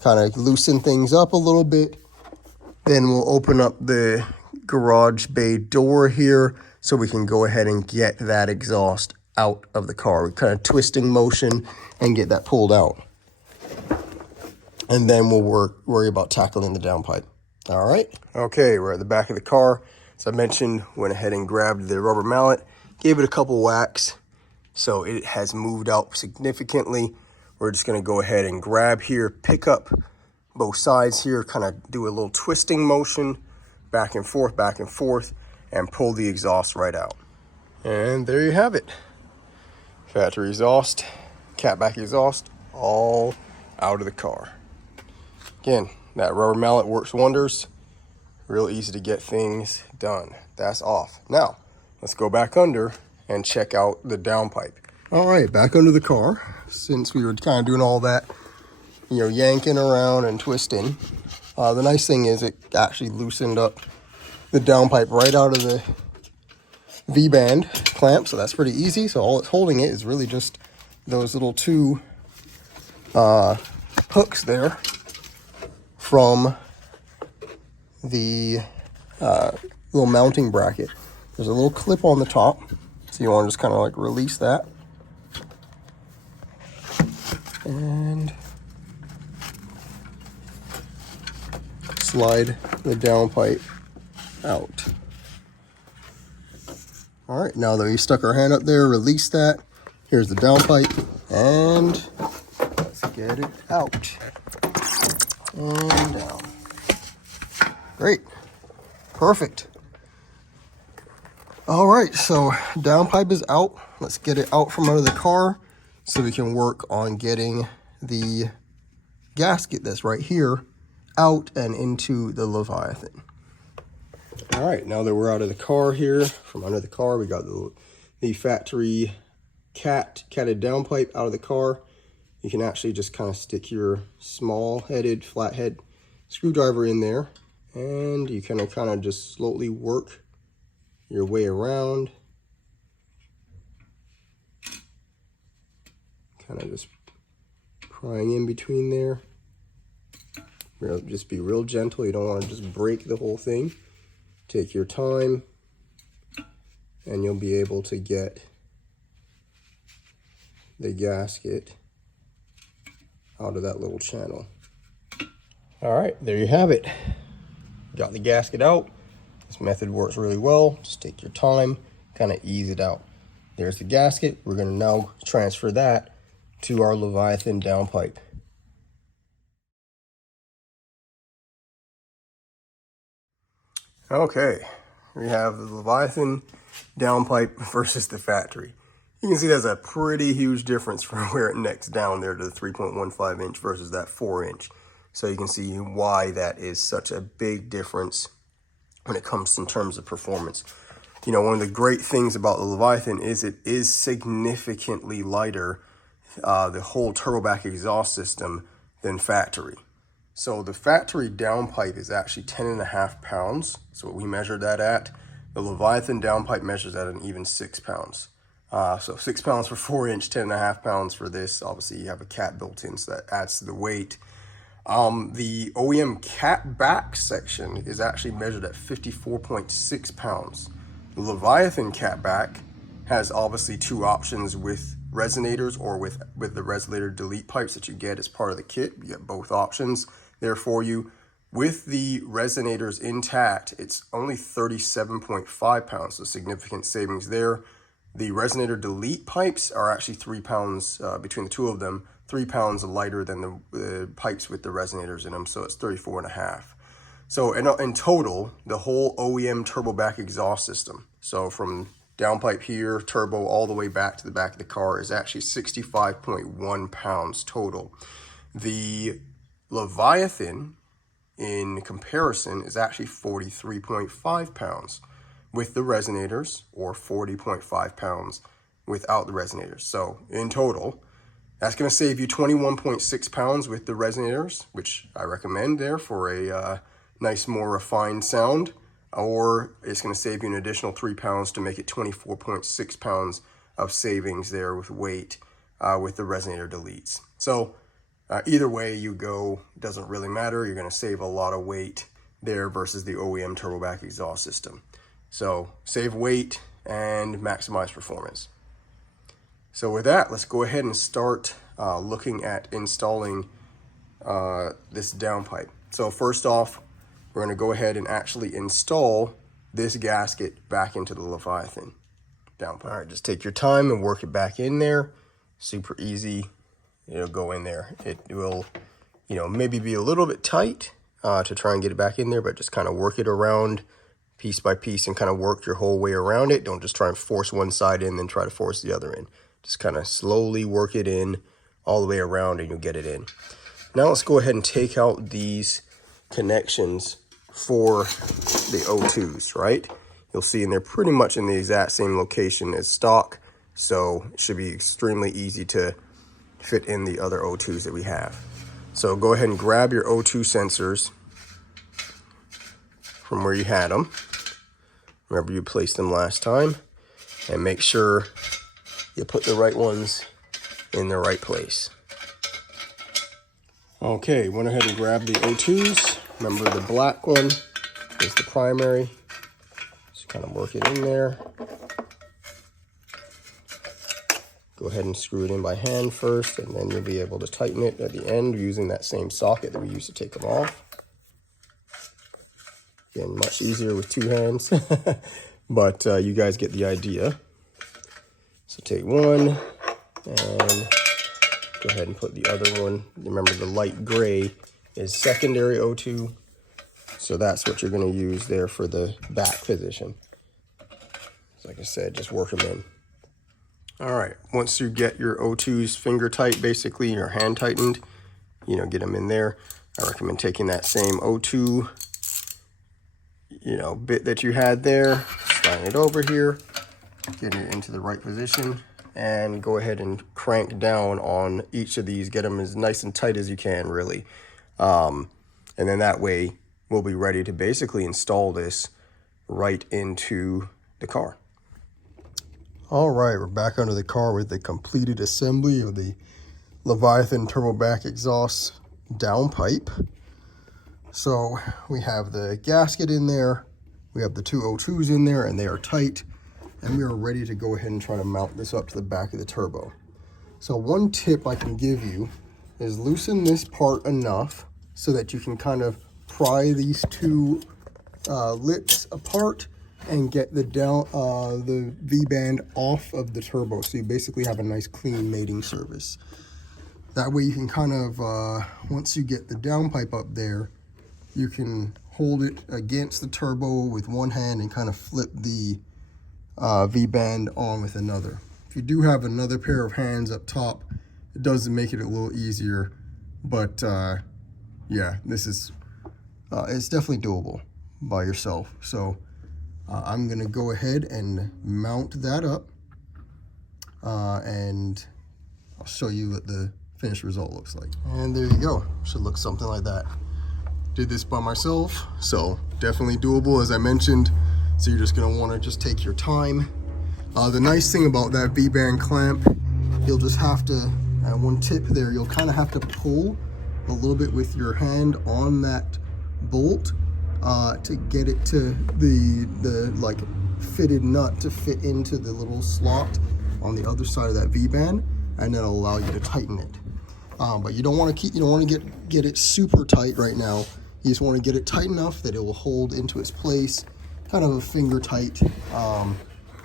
kind of loosen things up a little bit. Then we'll open up the garage bay door here so we can go ahead and get that exhaust out of the car. We kind of twisting motion and get that pulled out. And then we'll worry about tackling the downpipe. All right. Okay, we're at the back of the car. As I mentioned, went ahead and grabbed the rubber mallet, gave it a couple whacks. So it has moved out significantly. We're just gonna go ahead and grab here, pick up both sides here, kind of do a little twisting motion, back and forth, and pull the exhaust right out. And there you have it. Factory exhaust, catback exhaust, all out of the car. Again, that rubber mallet works wonders. Real easy to get things done. That's off. Now, let's go back under and check out the downpipe. All right, back under the car. Since we were kind of doing all that, you know, yanking around and twisting, the nice thing is it actually loosened up the downpipe right out of the V-band clamp, so that's pretty easy. So all it's holding it is really just those little two hooks there from the little mounting bracket. There's a little clip on the top, so you want to just kind of like release that and slide the downpipe out. All right, now that we stuck our hand up there, release that. Here's the downpipe, and let's get it out and down. Great, perfect. All right, so downpipe is out. Let's get it out from under the car so we can work on getting the gasket that's right here out and into the Leviathan. All right, now that we're out of the car here, from under the car, we got the factory catted downpipe out of the car. You can actually just kind of stick your small-headed, flathead screwdriver in there, and you kind of just slowly work your way around. Kind of just prying in between there. Just be real gentle. You don't want to just break the whole thing. Take your time, and you'll be able to get the gasket out of that little channel. All right, there you have it. Got the gasket out. This method works really well. Just take your time, kind of ease it out. There's the gasket. We're going to now transfer that to our Leviathan downpipe. Okay, we have the Leviathan downpipe versus the factory. You can see there's a pretty huge difference from where it necks down there to the 3.15 inch versus that 4 inch. So you can see why that is such a big difference when it comes in terms of performance. You know, one of the great things about the Leviathan is it is significantly lighter, the whole Turbo-Back exhaust system, than factory. So the factory downpipe is actually 10.5 pounds. So we measured that at. The Leviathan downpipe measures at an even 6 pounds. So 6 pounds for 4 inch, 10.5 pounds for this. Obviously you have a cat built in, so that adds to the weight. The OEM cat back section is actually measured at 54.6 pounds. The Leviathan cat back has obviously two options with resonators or with the resonator delete pipes that you get as part of the kit. You get both options there for you. With the resonators intact, it's only 37.5 pounds, so significant savings there. The resonator delete pipes are actually 3 pounds, between the two of them, 3 pounds lighter than the pipes with the resonators in them, so it's 34.5. So in total, the whole OEM Turbo-Back exhaust system, so from downpipe here, turbo, all the way back to the back of the car, is actually 65.1 pounds total. The Leviathan, in comparison, is actually 43.5 pounds with the resonators, or 40.5 pounds without the resonators. So in total, that's going to save you 21.6 pounds with the resonators, which I recommend there for a nice, more refined sound, or it's going to save you an additional 3 pounds to make it 24.6 pounds of savings there with weight with the resonator deletes. So either way you go, doesn't really matter. You're going to save a lot of weight there versus the OEM Turbo-Back exhaust system. So save weight and maximize performance. So with that, let's go ahead and start looking at installing this downpipe. So first off, we're going to go ahead and actually install this gasket back into the Leviathan downpipe. All right, just take your time and work it back in there. Super easy. It'll go in there. It will, you know, maybe be a little bit tight to try and get it back in there, but just kind of work it around piece by piece and kind of work your whole way around it. Don't just try and force one side in, then try to force the other in. Just kind of slowly work it in all the way around and you'll get it in. Now let's go ahead and take out these connections for the O2s, right? You'll see they're pretty much in the exact same location as stock, so it should be extremely easy to fit in the other O2s that we have. So go ahead and grab your O2 sensors from where you had them, wherever you placed them last time, and make sure you put the right ones in the right place. Okay, went ahead and grabbed the O2s. Remember, the black one is the primary. Just kind of work it in there. Go ahead and screw it in by hand first, and then you'll be able to tighten it at the end using that same socket that we used to take them off. Again, much easier with two hands, but you guys get the idea. So take one and go ahead and put the other one. Remember, the light gray is secondary O2, so that's what you're going to use there for the back position. So like I said, just work them in. All right, once you get your O2s finger tight, basically your hand tightened, get them in there. I recommend taking that same O2, bit that you had there, slide it over here, get it into the right position, and go ahead and crank down on each of these. Get them as nice and tight as you can, really. And then that way we'll be ready to basically install this right into the car. All right, we're back under the car with the completed assembly of the Leviathan Turbo-Back Exhaust downpipe. So we have the gasket in there, we have the two O2s in there, and they are tight, and we are ready to go ahead and try to mount this up to the back of the turbo. So one tip I can give you is loosen this part enough so that you can kind of pry these two lips apart and get the V-band off of the turbo, so you basically have a nice clean mating surface. That way you can kind of, once you get the downpipe up there, you can hold it against the turbo with one hand and kind of flip the V-band on with another. If you do have another pair of hands up top, it does make it a little easier, but yeah, this is, it's definitely doable by yourself. So I'm gonna go ahead and mount that up, and I'll show you what the finished result looks like. And there you go, should look something like that. Did this by myself, so definitely doable, as I mentioned. So you're just gonna wanna just take your time. The nice thing about that V-band clamp, you'll just have to, one tip there, you'll kind of have to pull a little bit with your hand on that bolt to get it to the like fitted nut to fit into the little slot on the other side of that V-band, and that'll allow you to tighten it. But you don't want to get it super tight right now. You just want to get it tight enough that it will hold into its place, kind of a finger tight.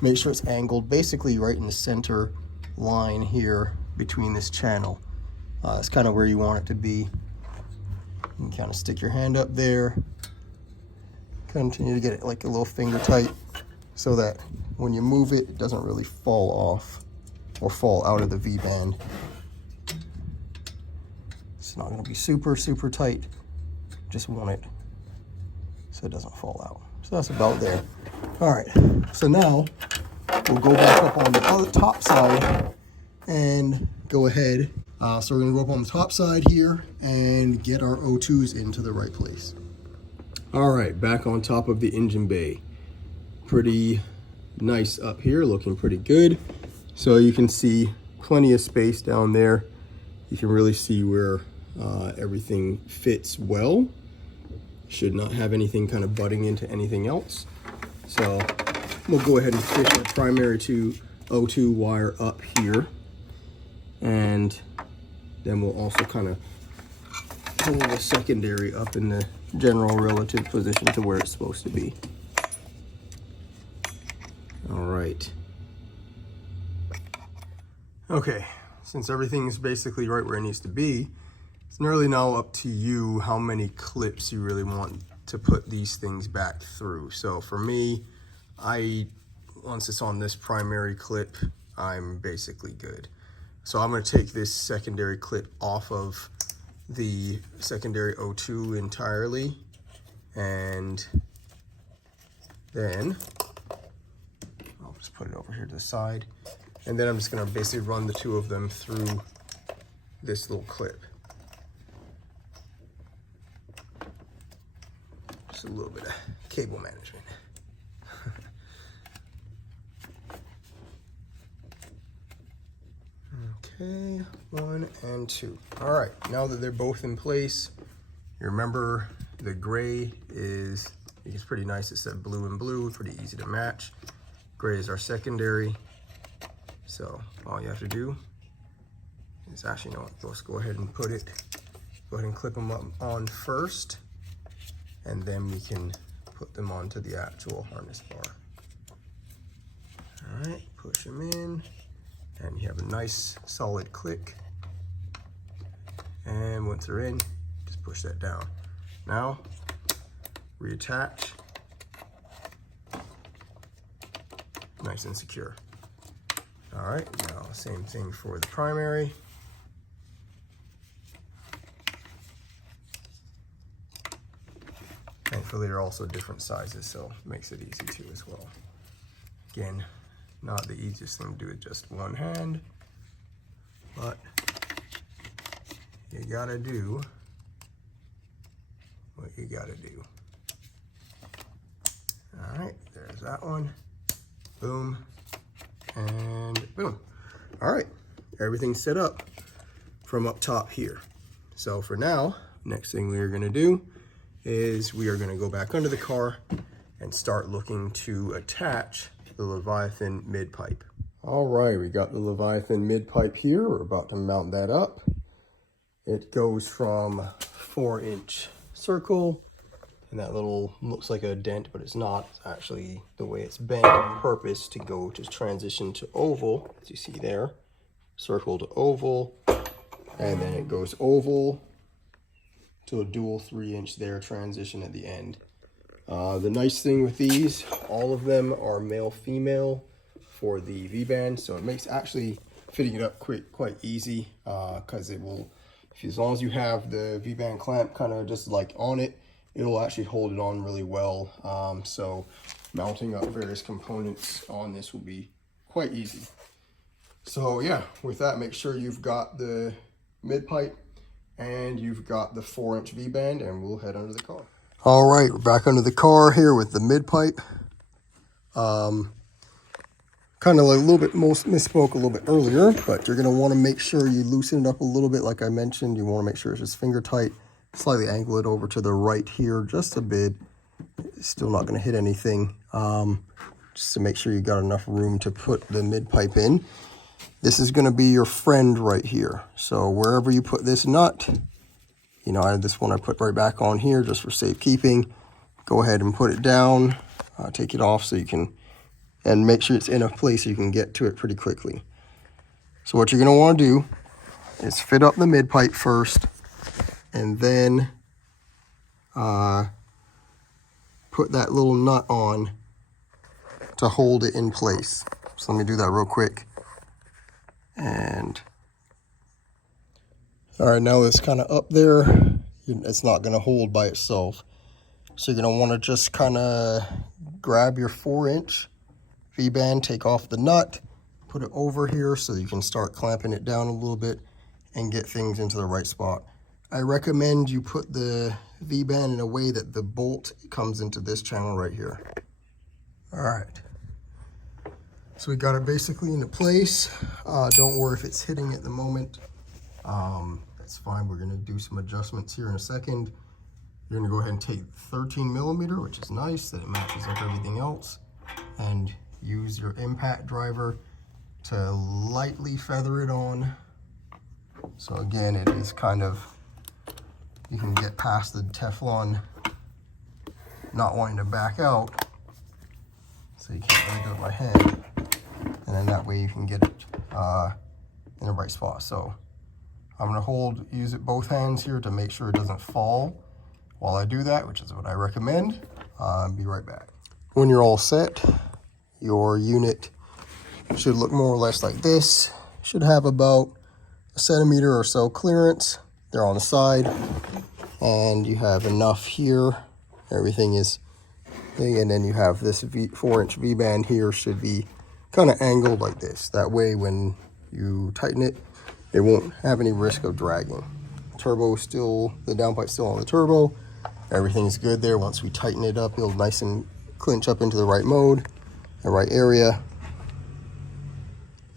Make sure it's angled basically right in the center line here between this channel. It's kind of where you want it to be. You can kind of stick your hand up there, continue to get it like a little finger tight so that when you move it, it doesn't really fall off or fall out of the V-band. It's not going to be super tight, just want it so it doesn't fall out. So that's about there. All right, so now we'll go back up on the other top side and go ahead. So we're gonna go up on the top side here and get our O2s into the right place. All right, back on top of the engine bay. Pretty nice up here, looking pretty good. So you can see plenty of space down there. You can really see where everything fits well. Should not have anything kind of butting into anything else. So we'll go ahead and fish our primary to O2 wire up here. And then we'll also kind of pull the secondary up in the general relative position to where it's supposed to be. All right. Okay, since everything's basically right where it needs to be, it's really now up to you how many clips you really want to put these things back through. So for me, once it's on this primary clip, I'm basically good. So I'm going to take this secondary clip off of the secondary O2 entirely, And then I'll just put it over here to the side. And then I'm just gonna basically run the two of them through this little clip. Just a little bit of cable management. Okay, 1 and 2. All right, now that they're both in place, you remember the gray is, I think it's pretty nice. It said blue and blue, pretty easy to match. Gray is our secondary. So all you have to do is actually, you know what, let's go ahead and go ahead and clip them up on first, and then we can put them onto the actual harness bar. All right, push them in, and you have a nice solid click. And once they're in, just push that down. Now, reattach, nice and secure. All right, now same thing for the primary. Thankfully, they're also different sizes, so it makes it easy too as well. Again, not the easiest thing to do with just one hand, but you gotta do what you gotta do. All right, there's that one. Boom, and boom. All right, everything's set up from up top here. So for now, next thing we are gonna do is we are gonna go back under the car and start looking to attach the Leviathan mid pipe. All right, we got the Leviathan mid pipe here. We're about to mount that up. It goes from 4-inch circle, and that little looks like a dent, but it's not. It's actually the way it's bent on purpose to go to transition to oval, as you see there. Circle to oval, and then it goes oval to a dual 3-inch there, transition at the end. The nice thing with these, all of them are male-female for the V-band, so it makes actually fitting it up quite easy, because it will, as long as you have the V-band clamp kind of just like on it, it'll actually hold it on really well. So mounting up various components on this will be quite easy. So yeah, with that, make sure you've got the mid pipe and you've got the 4-inch V-band, and we'll head under the car. All right, we're back under the car here with the mid pipe. Kind of like a little bit, misspoke a little bit earlier, but you're gonna wanna make sure you loosen it up a little bit. Like I mentioned, you wanna make sure it's just finger tight. Slightly angle it over to the right here, just a bit. It's still not gonna hit anything. Just to make sure you got enough room to put the mid pipe in. This is gonna be your friend right here. So wherever you put this nut, you know, I had this one I put right back on here just for safekeeping. Go ahead and put it down, take it off so you can, and make sure it's in a place so you can get to it pretty quickly. So what you're gonna wanna do is fit up the mid pipe first, and then put that little nut on to hold it in place. So let me do that real quick. And all right, now it's kind of up there. It's not gonna hold by itself. So you're gonna wanna just kind of grab your 4-inch V-band, take off the nut, put it over here so you can start clamping it down a little bit and get things into the right spot. I recommend you put the V-band in a way that the bolt comes into this channel right here. All right. So we got it basically into place. Don't worry if it's hitting at the moment. That's fine. We're gonna do some adjustments here in a second. You're gonna go ahead and take 13mm, which is nice that it matches up everything else, and use your impact driver to lightly feather it on. So again, it is kind of, you can get past the Teflon not wanting to back out, so you can't really do it by hand, and then that way you can get it in the right spot. So I'm gonna use it both hands here to make sure it doesn't fall while I do that, which is what I recommend. Be right back. When you're all set, your unit should look more or less like this. Should have about 1 centimeter or so clearance there on the side, and you have enough here everything is thing. And then you have this 4-inch V-band here, should be kind of angled like this. That way when you tighten it, it won't have any risk of dragging. Turbo is still, the downpipe's still on the turbo. Everything's good there. Once we tighten it up, it'll nice and clinch up into the right mode, the right area,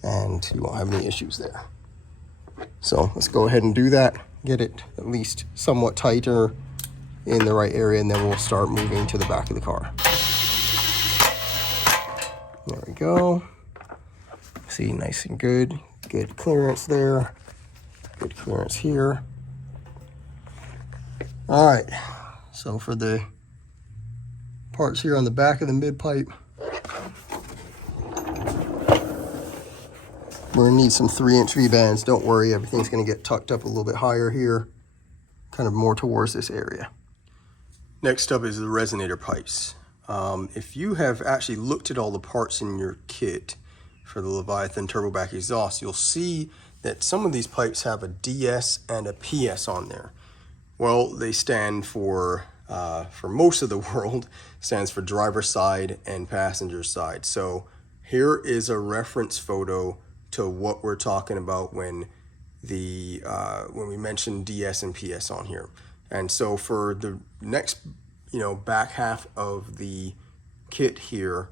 and you won't have any issues there. So let's go ahead and do that, get it at least somewhat tighter in the right area, and then we'll start moving to the back of the car. There we go. See, nice and good. Good clearance there. Good clearance here. All right, so for the parts here on the back of the mid pipe, we're gonna need some 3-inch V-bands. Don't worry, everything's gonna get tucked up a little bit higher here, kind of more towards this area. Next up is the resonator pipes. If you have actually looked at all the parts in your kit for the Leviathan Turbo-Back Exhaust, you'll see that some of these pipes have a DS and a PS on there. Well, they stand for most of the world, stands for driver side and passenger side. So here is a reference photo to what we're talking about when we mention DS and PS on here. And so for the next, back half of the kit here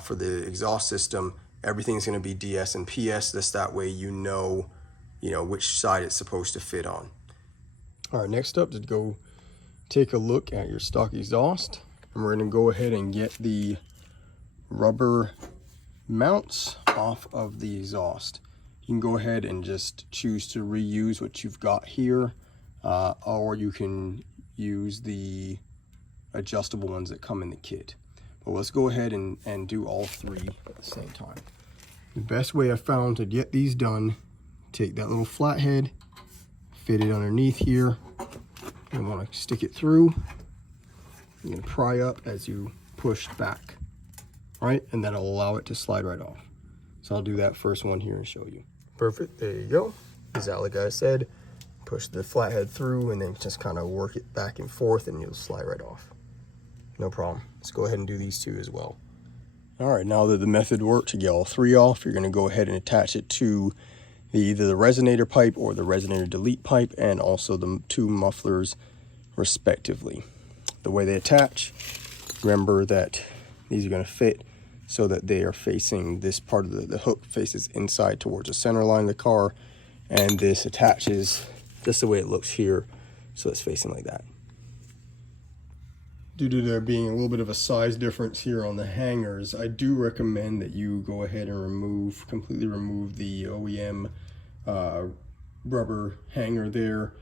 for the exhaust system, everything's going to be DS and PS. Just that way you know which side it's supposed to fit on. All right, next up, to go take a look at your stock exhaust, and we're going to go ahead and get the rubber mounts off of the exhaust. You can go ahead and just choose to reuse what you've got here, or you can use the adjustable ones that come in the kit. But let's go ahead and do all three at the same time. The best way I found to get these done, take that little flathead, fit it underneath here. You want to stick it through. You can pry up as you push back, right? And that'll allow it to slide right off. So I'll do that first one here and show you. Perfect, there you go. Exactly like I said, push the flathead through and then just kind of work it back and forth and you'll slide right off. No problem. Let's go ahead and do these two as well. All right, now that the method worked to get all three off, you're going to go ahead and attach it to either the resonator pipe or the resonator delete pipe, and also the two mufflers respectively. The way they attach, remember that these are going to fit so that they are facing, this part of the hook faces inside towards the center line of the car, and this attaches just the way it looks here, so it's facing like that. Due to there being a little bit of a size difference here on the hangers, I do recommend that you go ahead and completely remove the OEM rubber hanger there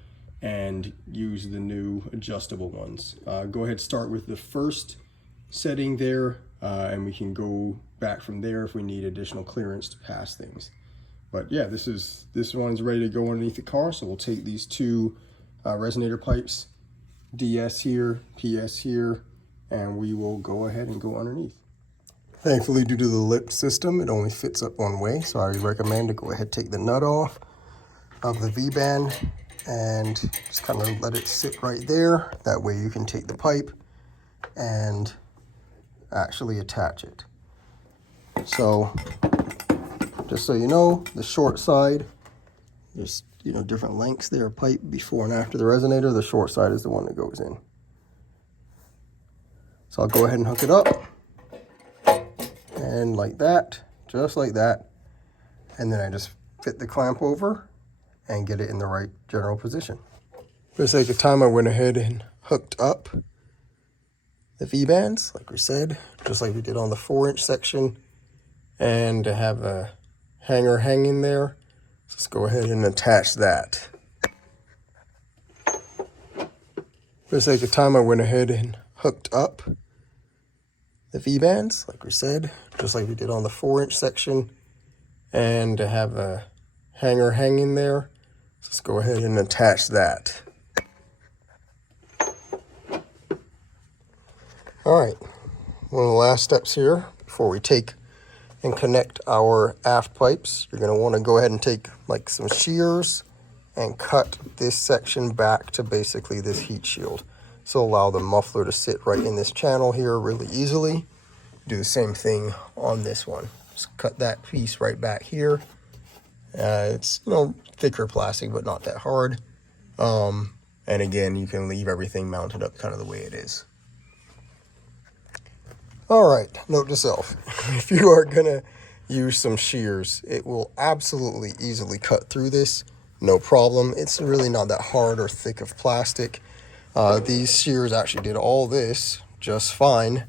and use the new adjustable ones. Go ahead, start with the first setting there, and we can go back from there if we need additional clearance to pass things. But yeah, this one's ready to go underneath the car, so we'll take these two resonator pipes, DS here, PS here, and we will go ahead and go underneath. Thankfully, due to the lip system, it only fits up one way, so I recommend to go ahead, take the nut off of the V-band and just kind of let it sit right there. That way you can take the pipe and actually attach it. So just so you know, the short side, there's different lengths there, pipe before and after the resonator. The short side is the one that goes in. So I'll go ahead and hook it up, and like that, just like that, and then I just fit the clamp over and get it in the right general position. For the sake of time, I went ahead and hooked up the V-bands, like we said, just like we did on the 4-inch section, and to have a hanger hanging there. So let's go ahead and attach that. For the sake of time, I went ahead and hooked up the V-bands, like we said, just like we did on the 4-inch section, and to have a hanger hanging there. So let's go ahead and attach that. All right, one of the last steps here before we take and connect our aft pipes, you're going to want to go ahead and take like some shears and cut this section back to basically this heat shield. So allow the muffler to sit right in this channel here really easily. Do the same thing on this one. Just cut that piece right back here. It's, you know, thicker plastic, but not that hard. And again, you can leave everything mounted up kind of the way it is. All right, note to self, if you are gonna use some shears, it will absolutely easily cut through this, no problem. It's really not that hard or thick of plastic. These shears actually did all this just fine,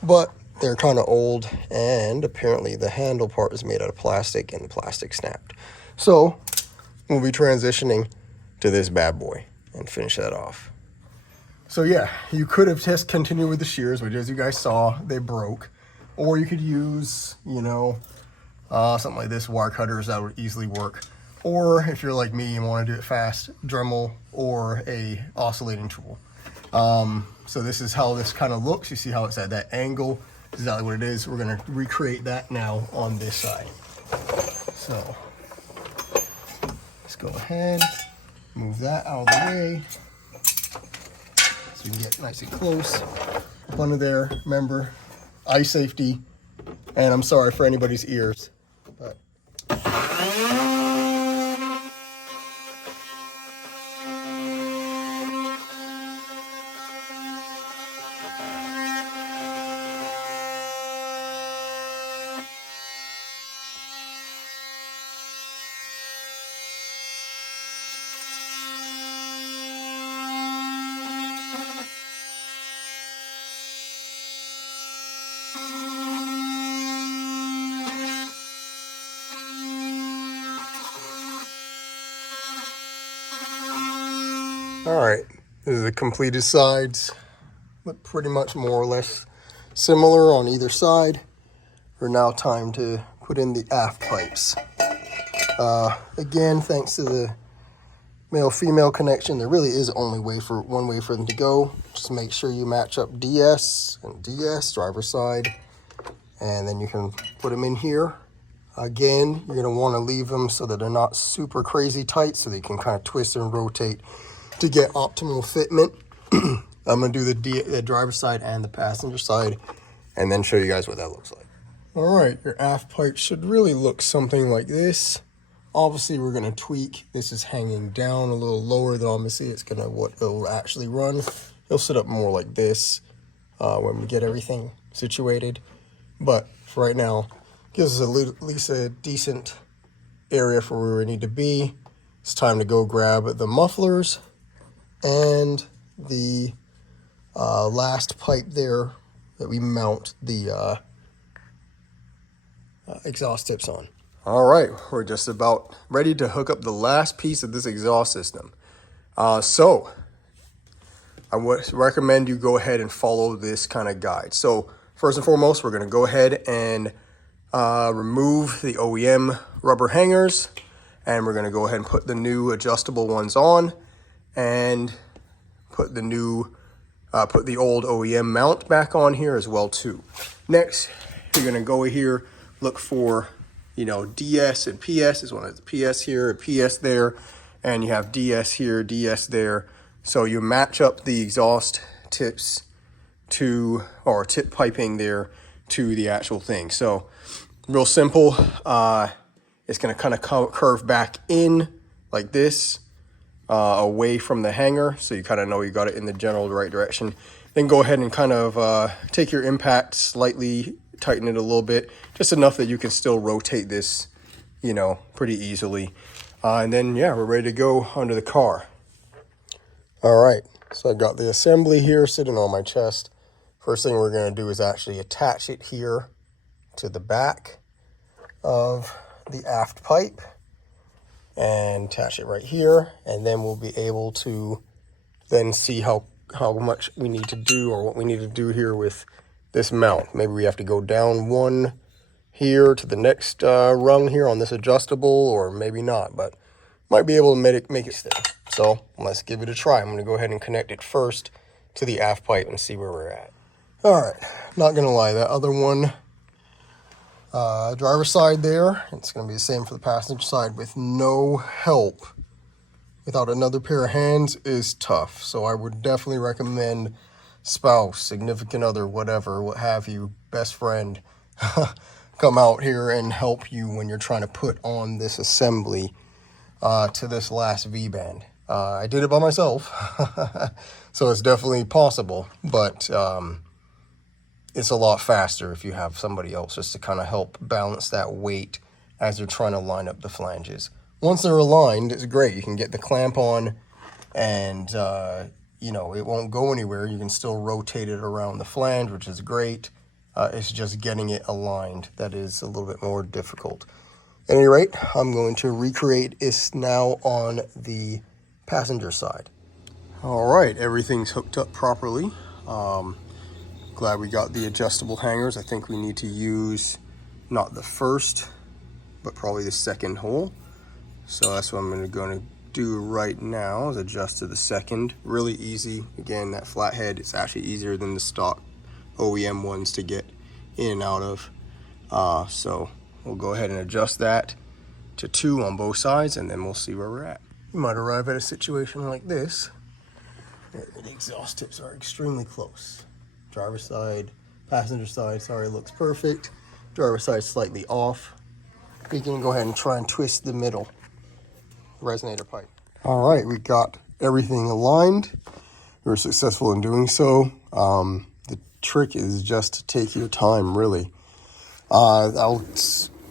but they're kind of old, and apparently the handle part is made out of plastic and the plastic snapped. So we'll be transitioning to this bad boy and finish that off. So yeah, you could have just continued with the shears, which as you guys saw, they broke. Or you could use, you know, something like this, wire cutters, that would easily work. Or if you're like me and want to do it fast, Dremel or a oscillating tool. So this is how this kind of looks. You see how it's at that angle. This is exactly what it is. We're going to recreate that now on this side. So let's go ahead, move that out of the way. So we can get nice and close up under there. Remember, eye safety, and I'm sorry for anybody's ears, but all right, this is the completed sides. Look pretty much more or less similar on either side. We're now time to put in the aft pipes. Again, thanks to the male-female connection, there really is only one way for them to go. Just make sure you match up DS and DS, driver's side, and then you can put them in here. Again, you're gonna wanna leave them so that they're not super crazy tight, so they can kind of twist and rotate to get optimal fitment. I'm gonna do the driver's side and the passenger side, and then show you guys what that looks like. All right, your aft pipe should really look something like this. Obviously, we're gonna tweak. This is hanging down a little lower than obviously it's gonna what it'll actually run. It'll sit up more like this when we get everything situated. But for right now, gives us at least a decent area for where we need to be. It's time to go grab the mufflers and the last pipe there that we mount the exhaust tips on. All right, we're just about ready to hook up the last piece of this exhaust system. So I would recommend you go ahead and follow this kind of guide. So first and foremost, we're gonna go ahead and remove the OEM rubber hangers, and we're gonna go ahead and put the new adjustable ones on, and put the new put the old OEM mount back on here as well too. Next, you're gonna go here, look for, you know, DS and PS. This one has PS here, PS there, and you have DS here, DS there. So you match up the exhaust tips to, or tip piping there to the actual thing. So real simple. It's gonna kind of curve back in like this, away from the hanger, so you kind of know you got it in the general right direction. Then go ahead and kind of take your impact, slightly tighten it a little bit, just enough that you can still rotate this, you know, pretty easily. And then yeah, we're ready to go under the car. All right, so I've got the assembly here sitting on my chest. First thing we're going to do is actually attach it here to the back of the aft pipe, and attach it right here, and then we'll be able to then see how much we need to do, or what we need to do here with this mount. Maybe we have to go down one here to the next rung here on this adjustable, or maybe not, but might be able to make it stay. So let's give it a try. I'm going to go ahead and connect it first to the aft pipe and see where we're at. All right, not gonna lie, that other one, driver's side there, it's gonna be the same for the passenger side with no help without another pair of hands is tough. So I would definitely recommend spouse, significant other, whatever, what have you, best friend, come out here and help you when you're trying to put on this assembly to this last V-band. I did it by myself, so it's definitely possible, but it's a lot faster if you have somebody else just to kind of help balance that weight as you're trying to line up the flanges. Once they're aligned, it's great. You can get the clamp on and, you know, it won't go anywhere. You can still rotate it around the flange, which is great. It's just getting it aligned that is a little bit more difficult. At any rate, I'm going to recreate this now on the passenger side. All right, everything's hooked up properly. Glad we got the adjustable hangers. I think we need to use not the first, but probably the second hole. So that's what I'm going to do right now, is adjust to the second. Really easy. Again, that flathead is actually easier than the stock OEM ones to get in and out of. So we'll go ahead and adjust that to 2 on both sides, and then we'll see where we're at. You might arrive at a situation like this. The exhaust tips are extremely close. Driver's side, passenger side, sorry, looks perfect. Driver's side slightly off. We can go ahead and try and twist the middle resonator pipe. All right, we got everything aligned. We were successful in doing so. The trick is just to take your time, really. I'll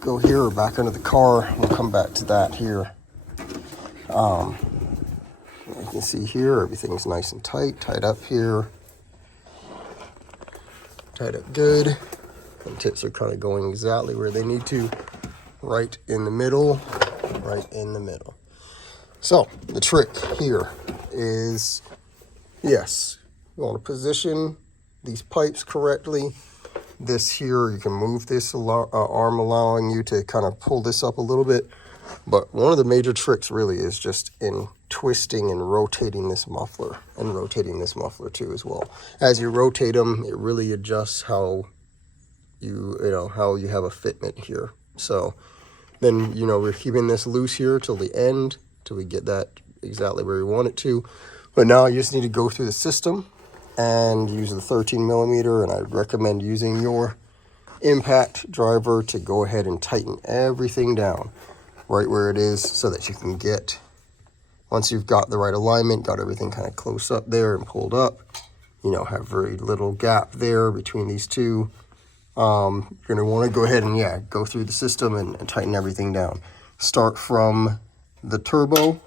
go here or back under the car. We'll come back to that here. You can see here, everything's nice and tied up here. Tied up good. And tips are kind of going exactly where they need to. Right in the middle, right in the middle. So the trick here is, yes, you want to position these pipes correctly. This here, you can move this arm, allowing you to kind of pull this up a little bit. But one of the major tricks really is just in twisting and rotating this muffler, and rotating this muffler too as well. As you rotate them, it really adjusts how you have a fitment here. So then, we're keeping this loose here till the end, till we get that exactly where we want it to. But now you just need to go through the system and use the 13 millimeter, and I recommend using your impact driver to go ahead and tighten everything down right where it is, so that you can get, once you've got the right alignment, got everything kind of close up there and pulled up, have very little gap there between these two. You're going to want to go ahead and go through the system and tighten everything down. Start from the turbo,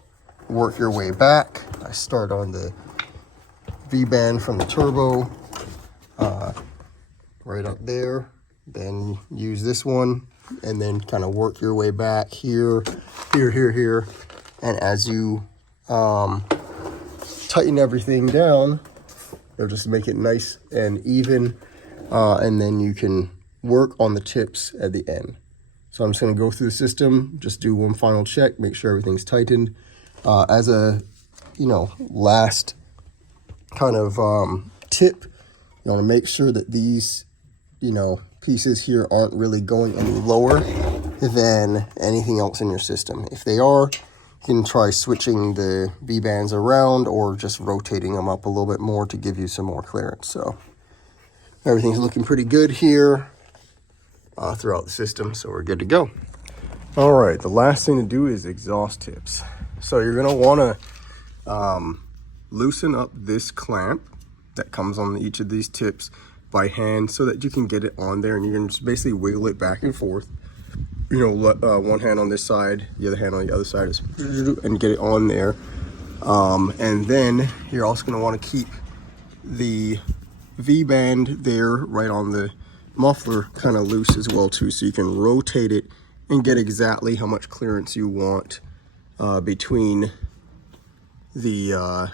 work your way back. I start on the V-band from the turbo, right up there. Then use this one, and then kind of work your way back here. And as you tighten everything down, it'll just make it nice and even. And then you can work on the tips at the end. So I'm just going to go through the system, just do one final check, make sure everything's tightened. As a, last kind of tip, you want to make sure that these, pieces here aren't really going any lower than anything else in your system. If they are, you can try switching the V-bands around or just rotating them up a little bit more to give you some more clearance. So everything's looking pretty good here throughout the system, so we're good to go. All right, the last thing to do is exhaust tips. So you're gonna wanna loosen up this clamp that comes on each of these tips by hand, so that you can get it on there, and you can just basically wiggle it back and forth. One hand on this side, the other hand on the other side, and get it on there. And then you're also gonna wanna keep the V-band there right on the muffler kind of loose as well too, so you can rotate it and get exactly how much clearance you want between the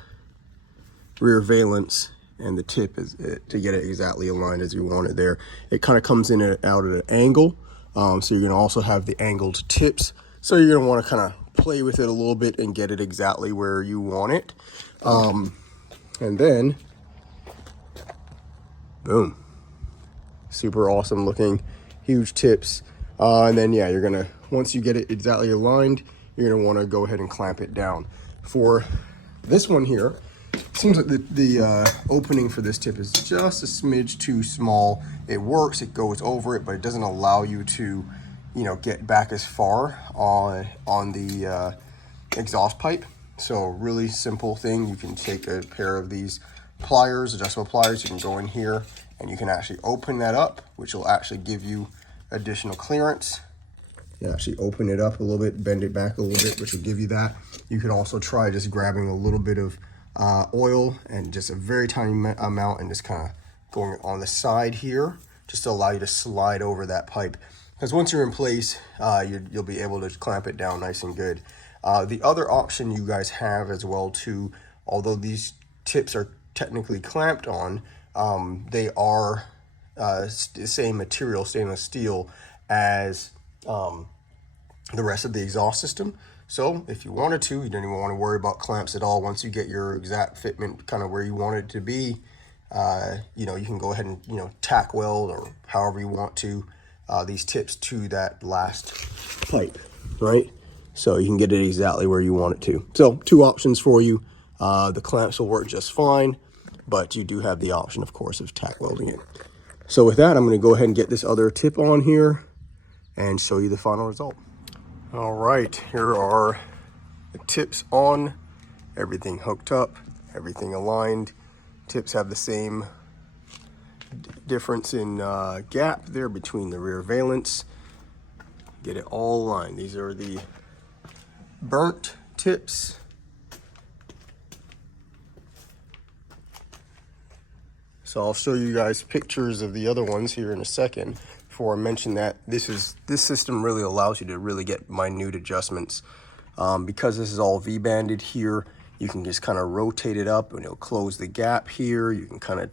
rear valence and the tip to get it exactly aligned as you want it there. It kind of comes in and out at an angle, so you're going to also have the angled tips, so you're going to want to kind of play with it a little bit and get it exactly where you want it. And then boom, super awesome looking, huge tips. And then you're gonna, once you get it exactly aligned, you're gonna want to go ahead and clamp it down. For this one here, it seems like the opening for this tip is just a smidge too small. It works, it goes over it, but it doesn't allow you to, you know, get back as far on the exhaust pipe. So really simple thing. You can take a pair of these pliers, adjustable pliers, you can go in here and you can actually open that up, which will actually give you additional clearance. You actually open it up a little bit, bend it back a little bit, which will give you that. You could also try just grabbing a little bit of oil and just a very tiny amount and just kind of going on the side here, just to allow you to slide over that pipe. Because once you're in place, you'll be able to clamp it down nice and good. The other option you guys have as well too, although these tips are technically clamped on, they are the same material, stainless steel, as the rest of the exhaust system. So if you wanted to, you don't even want to worry about clamps at all. Once you get your exact fitment kind of where you want it to be, you know, you can go ahead and, you know, tack weld or however you want to these tips to that last pipe, right? So you can get it exactly where you want it to. So 2 options for you. The clamps will work just fine, but you do have the option, of course, of tack welding it. So with that, I'm going to go ahead and get this other tip on here and show you the final result. All right, here are the tips on, everything hooked up, everything aligned. Tips have the same difference in gap there between the rear valence. Get it all aligned. These are the burnt tips. So I'll show you guys pictures of the other ones here in a second. Before I mention that, this system really allows you to really get minute adjustments. Because this is all V-banded here, you can just kind of rotate it up and it'll close the gap here. You can kind of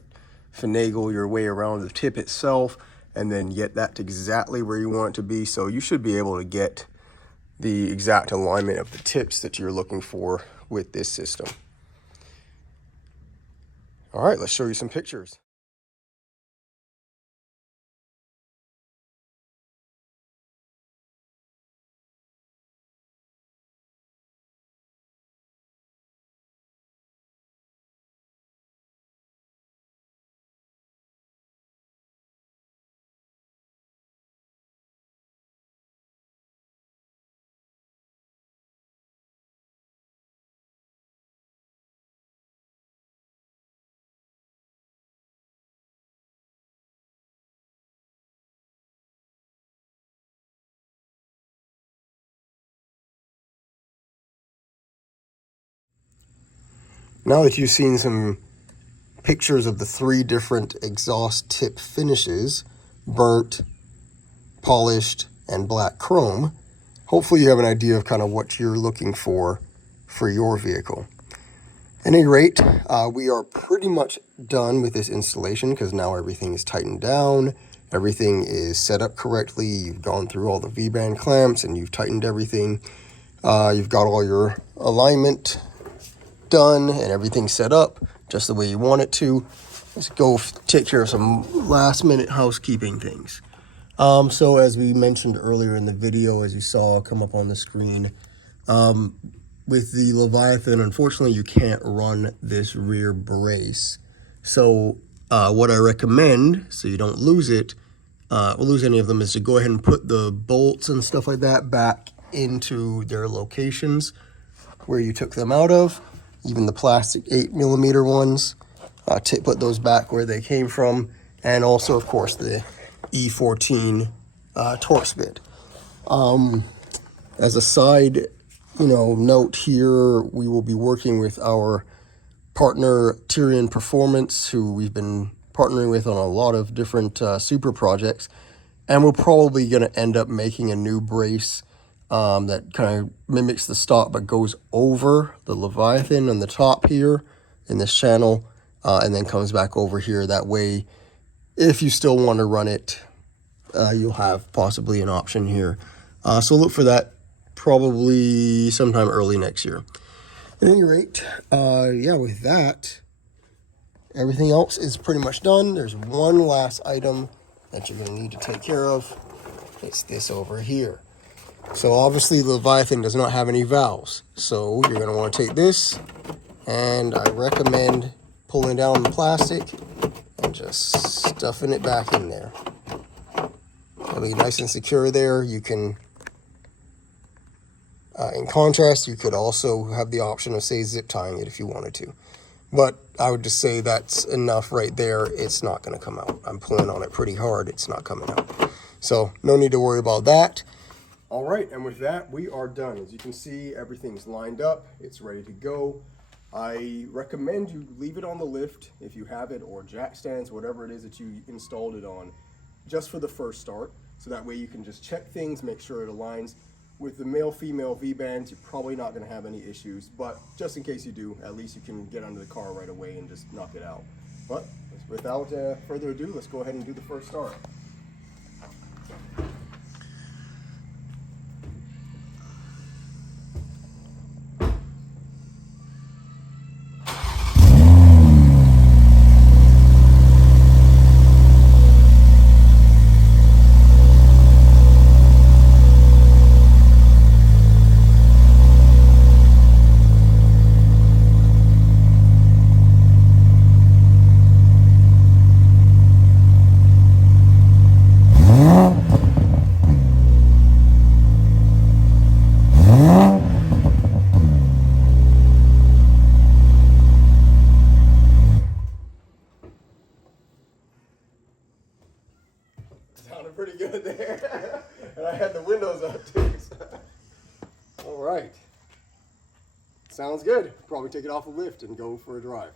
finagle your way around the tip itself and then get that to exactly where you want it to be. So you should be able to get the exact alignment of the tips that you're looking for with this system. All right, let's show you some pictures. Now that you've seen some pictures of the 3 different exhaust tip finishes, burnt, polished, and black chrome, hopefully you have an idea of kind of what you're looking for your vehicle. At any rate, we are pretty much done with this installation because now everything is tightened down, everything is set up correctly, you've gone through all the V-band clamps and you've tightened everything, you've got all your alignment done and everything set up just the way you want it to. Let's go take care of some last minute housekeeping things. So as we mentioned earlier in the video, as you saw come up on the screen, with the Leviathan, unfortunately you can't run this rear brace. So what I recommend, so you don't lose it, or lose any of them, is to go ahead and put the bolts and stuff like that back into their locations where you took them out of. Even the plastic 8mm ones, put those back where they came from. And also, of course, the E14 Torx bit. As a side, note here, we will be working with our partner Tyrian Performance, who we've been partnering with on a lot of different Supra projects, and we're probably going to end up making a new brace that kind of mimics the stock but goes over the Leviathan on the top here in this channel, and then comes back over here. That way, if you still want to run it, you'll have possibly an option here. So look for that probably sometime early next year. At any rate, yeah, with that, everything else is pretty much done. There's one last item that you're going to need to take care of. It's this over here. So obviously Leviathan does not have any valves. So you're gonna want to take this, and I recommend pulling down the plastic and just stuffing it back in there. It'll be nice and secure there. You can, in contrast, you could also have the option of, say, zip tying it if you wanted to. But I would just say that's enough right there. It's not going to come out. I'm pulling on it pretty hard. It's not coming out. So no need to worry about that. All right, and with that, we are done. As you can see, everything's lined up. It's ready to go. I recommend you leave it on the lift if you have it, or jack stands, whatever it is that you installed it on, just for the first start. So that way you can just check things, make sure it aligns. With the male-female V-bands, you're probably not going to have any issues, but just in case you do, at least you can get under the car right away and just knock it out. But without further ado, let's go ahead and do the first start. Sounded pretty good there. And I had the windows up too. So. All right. Sounds good. Probably take it off a lift and go for a drive.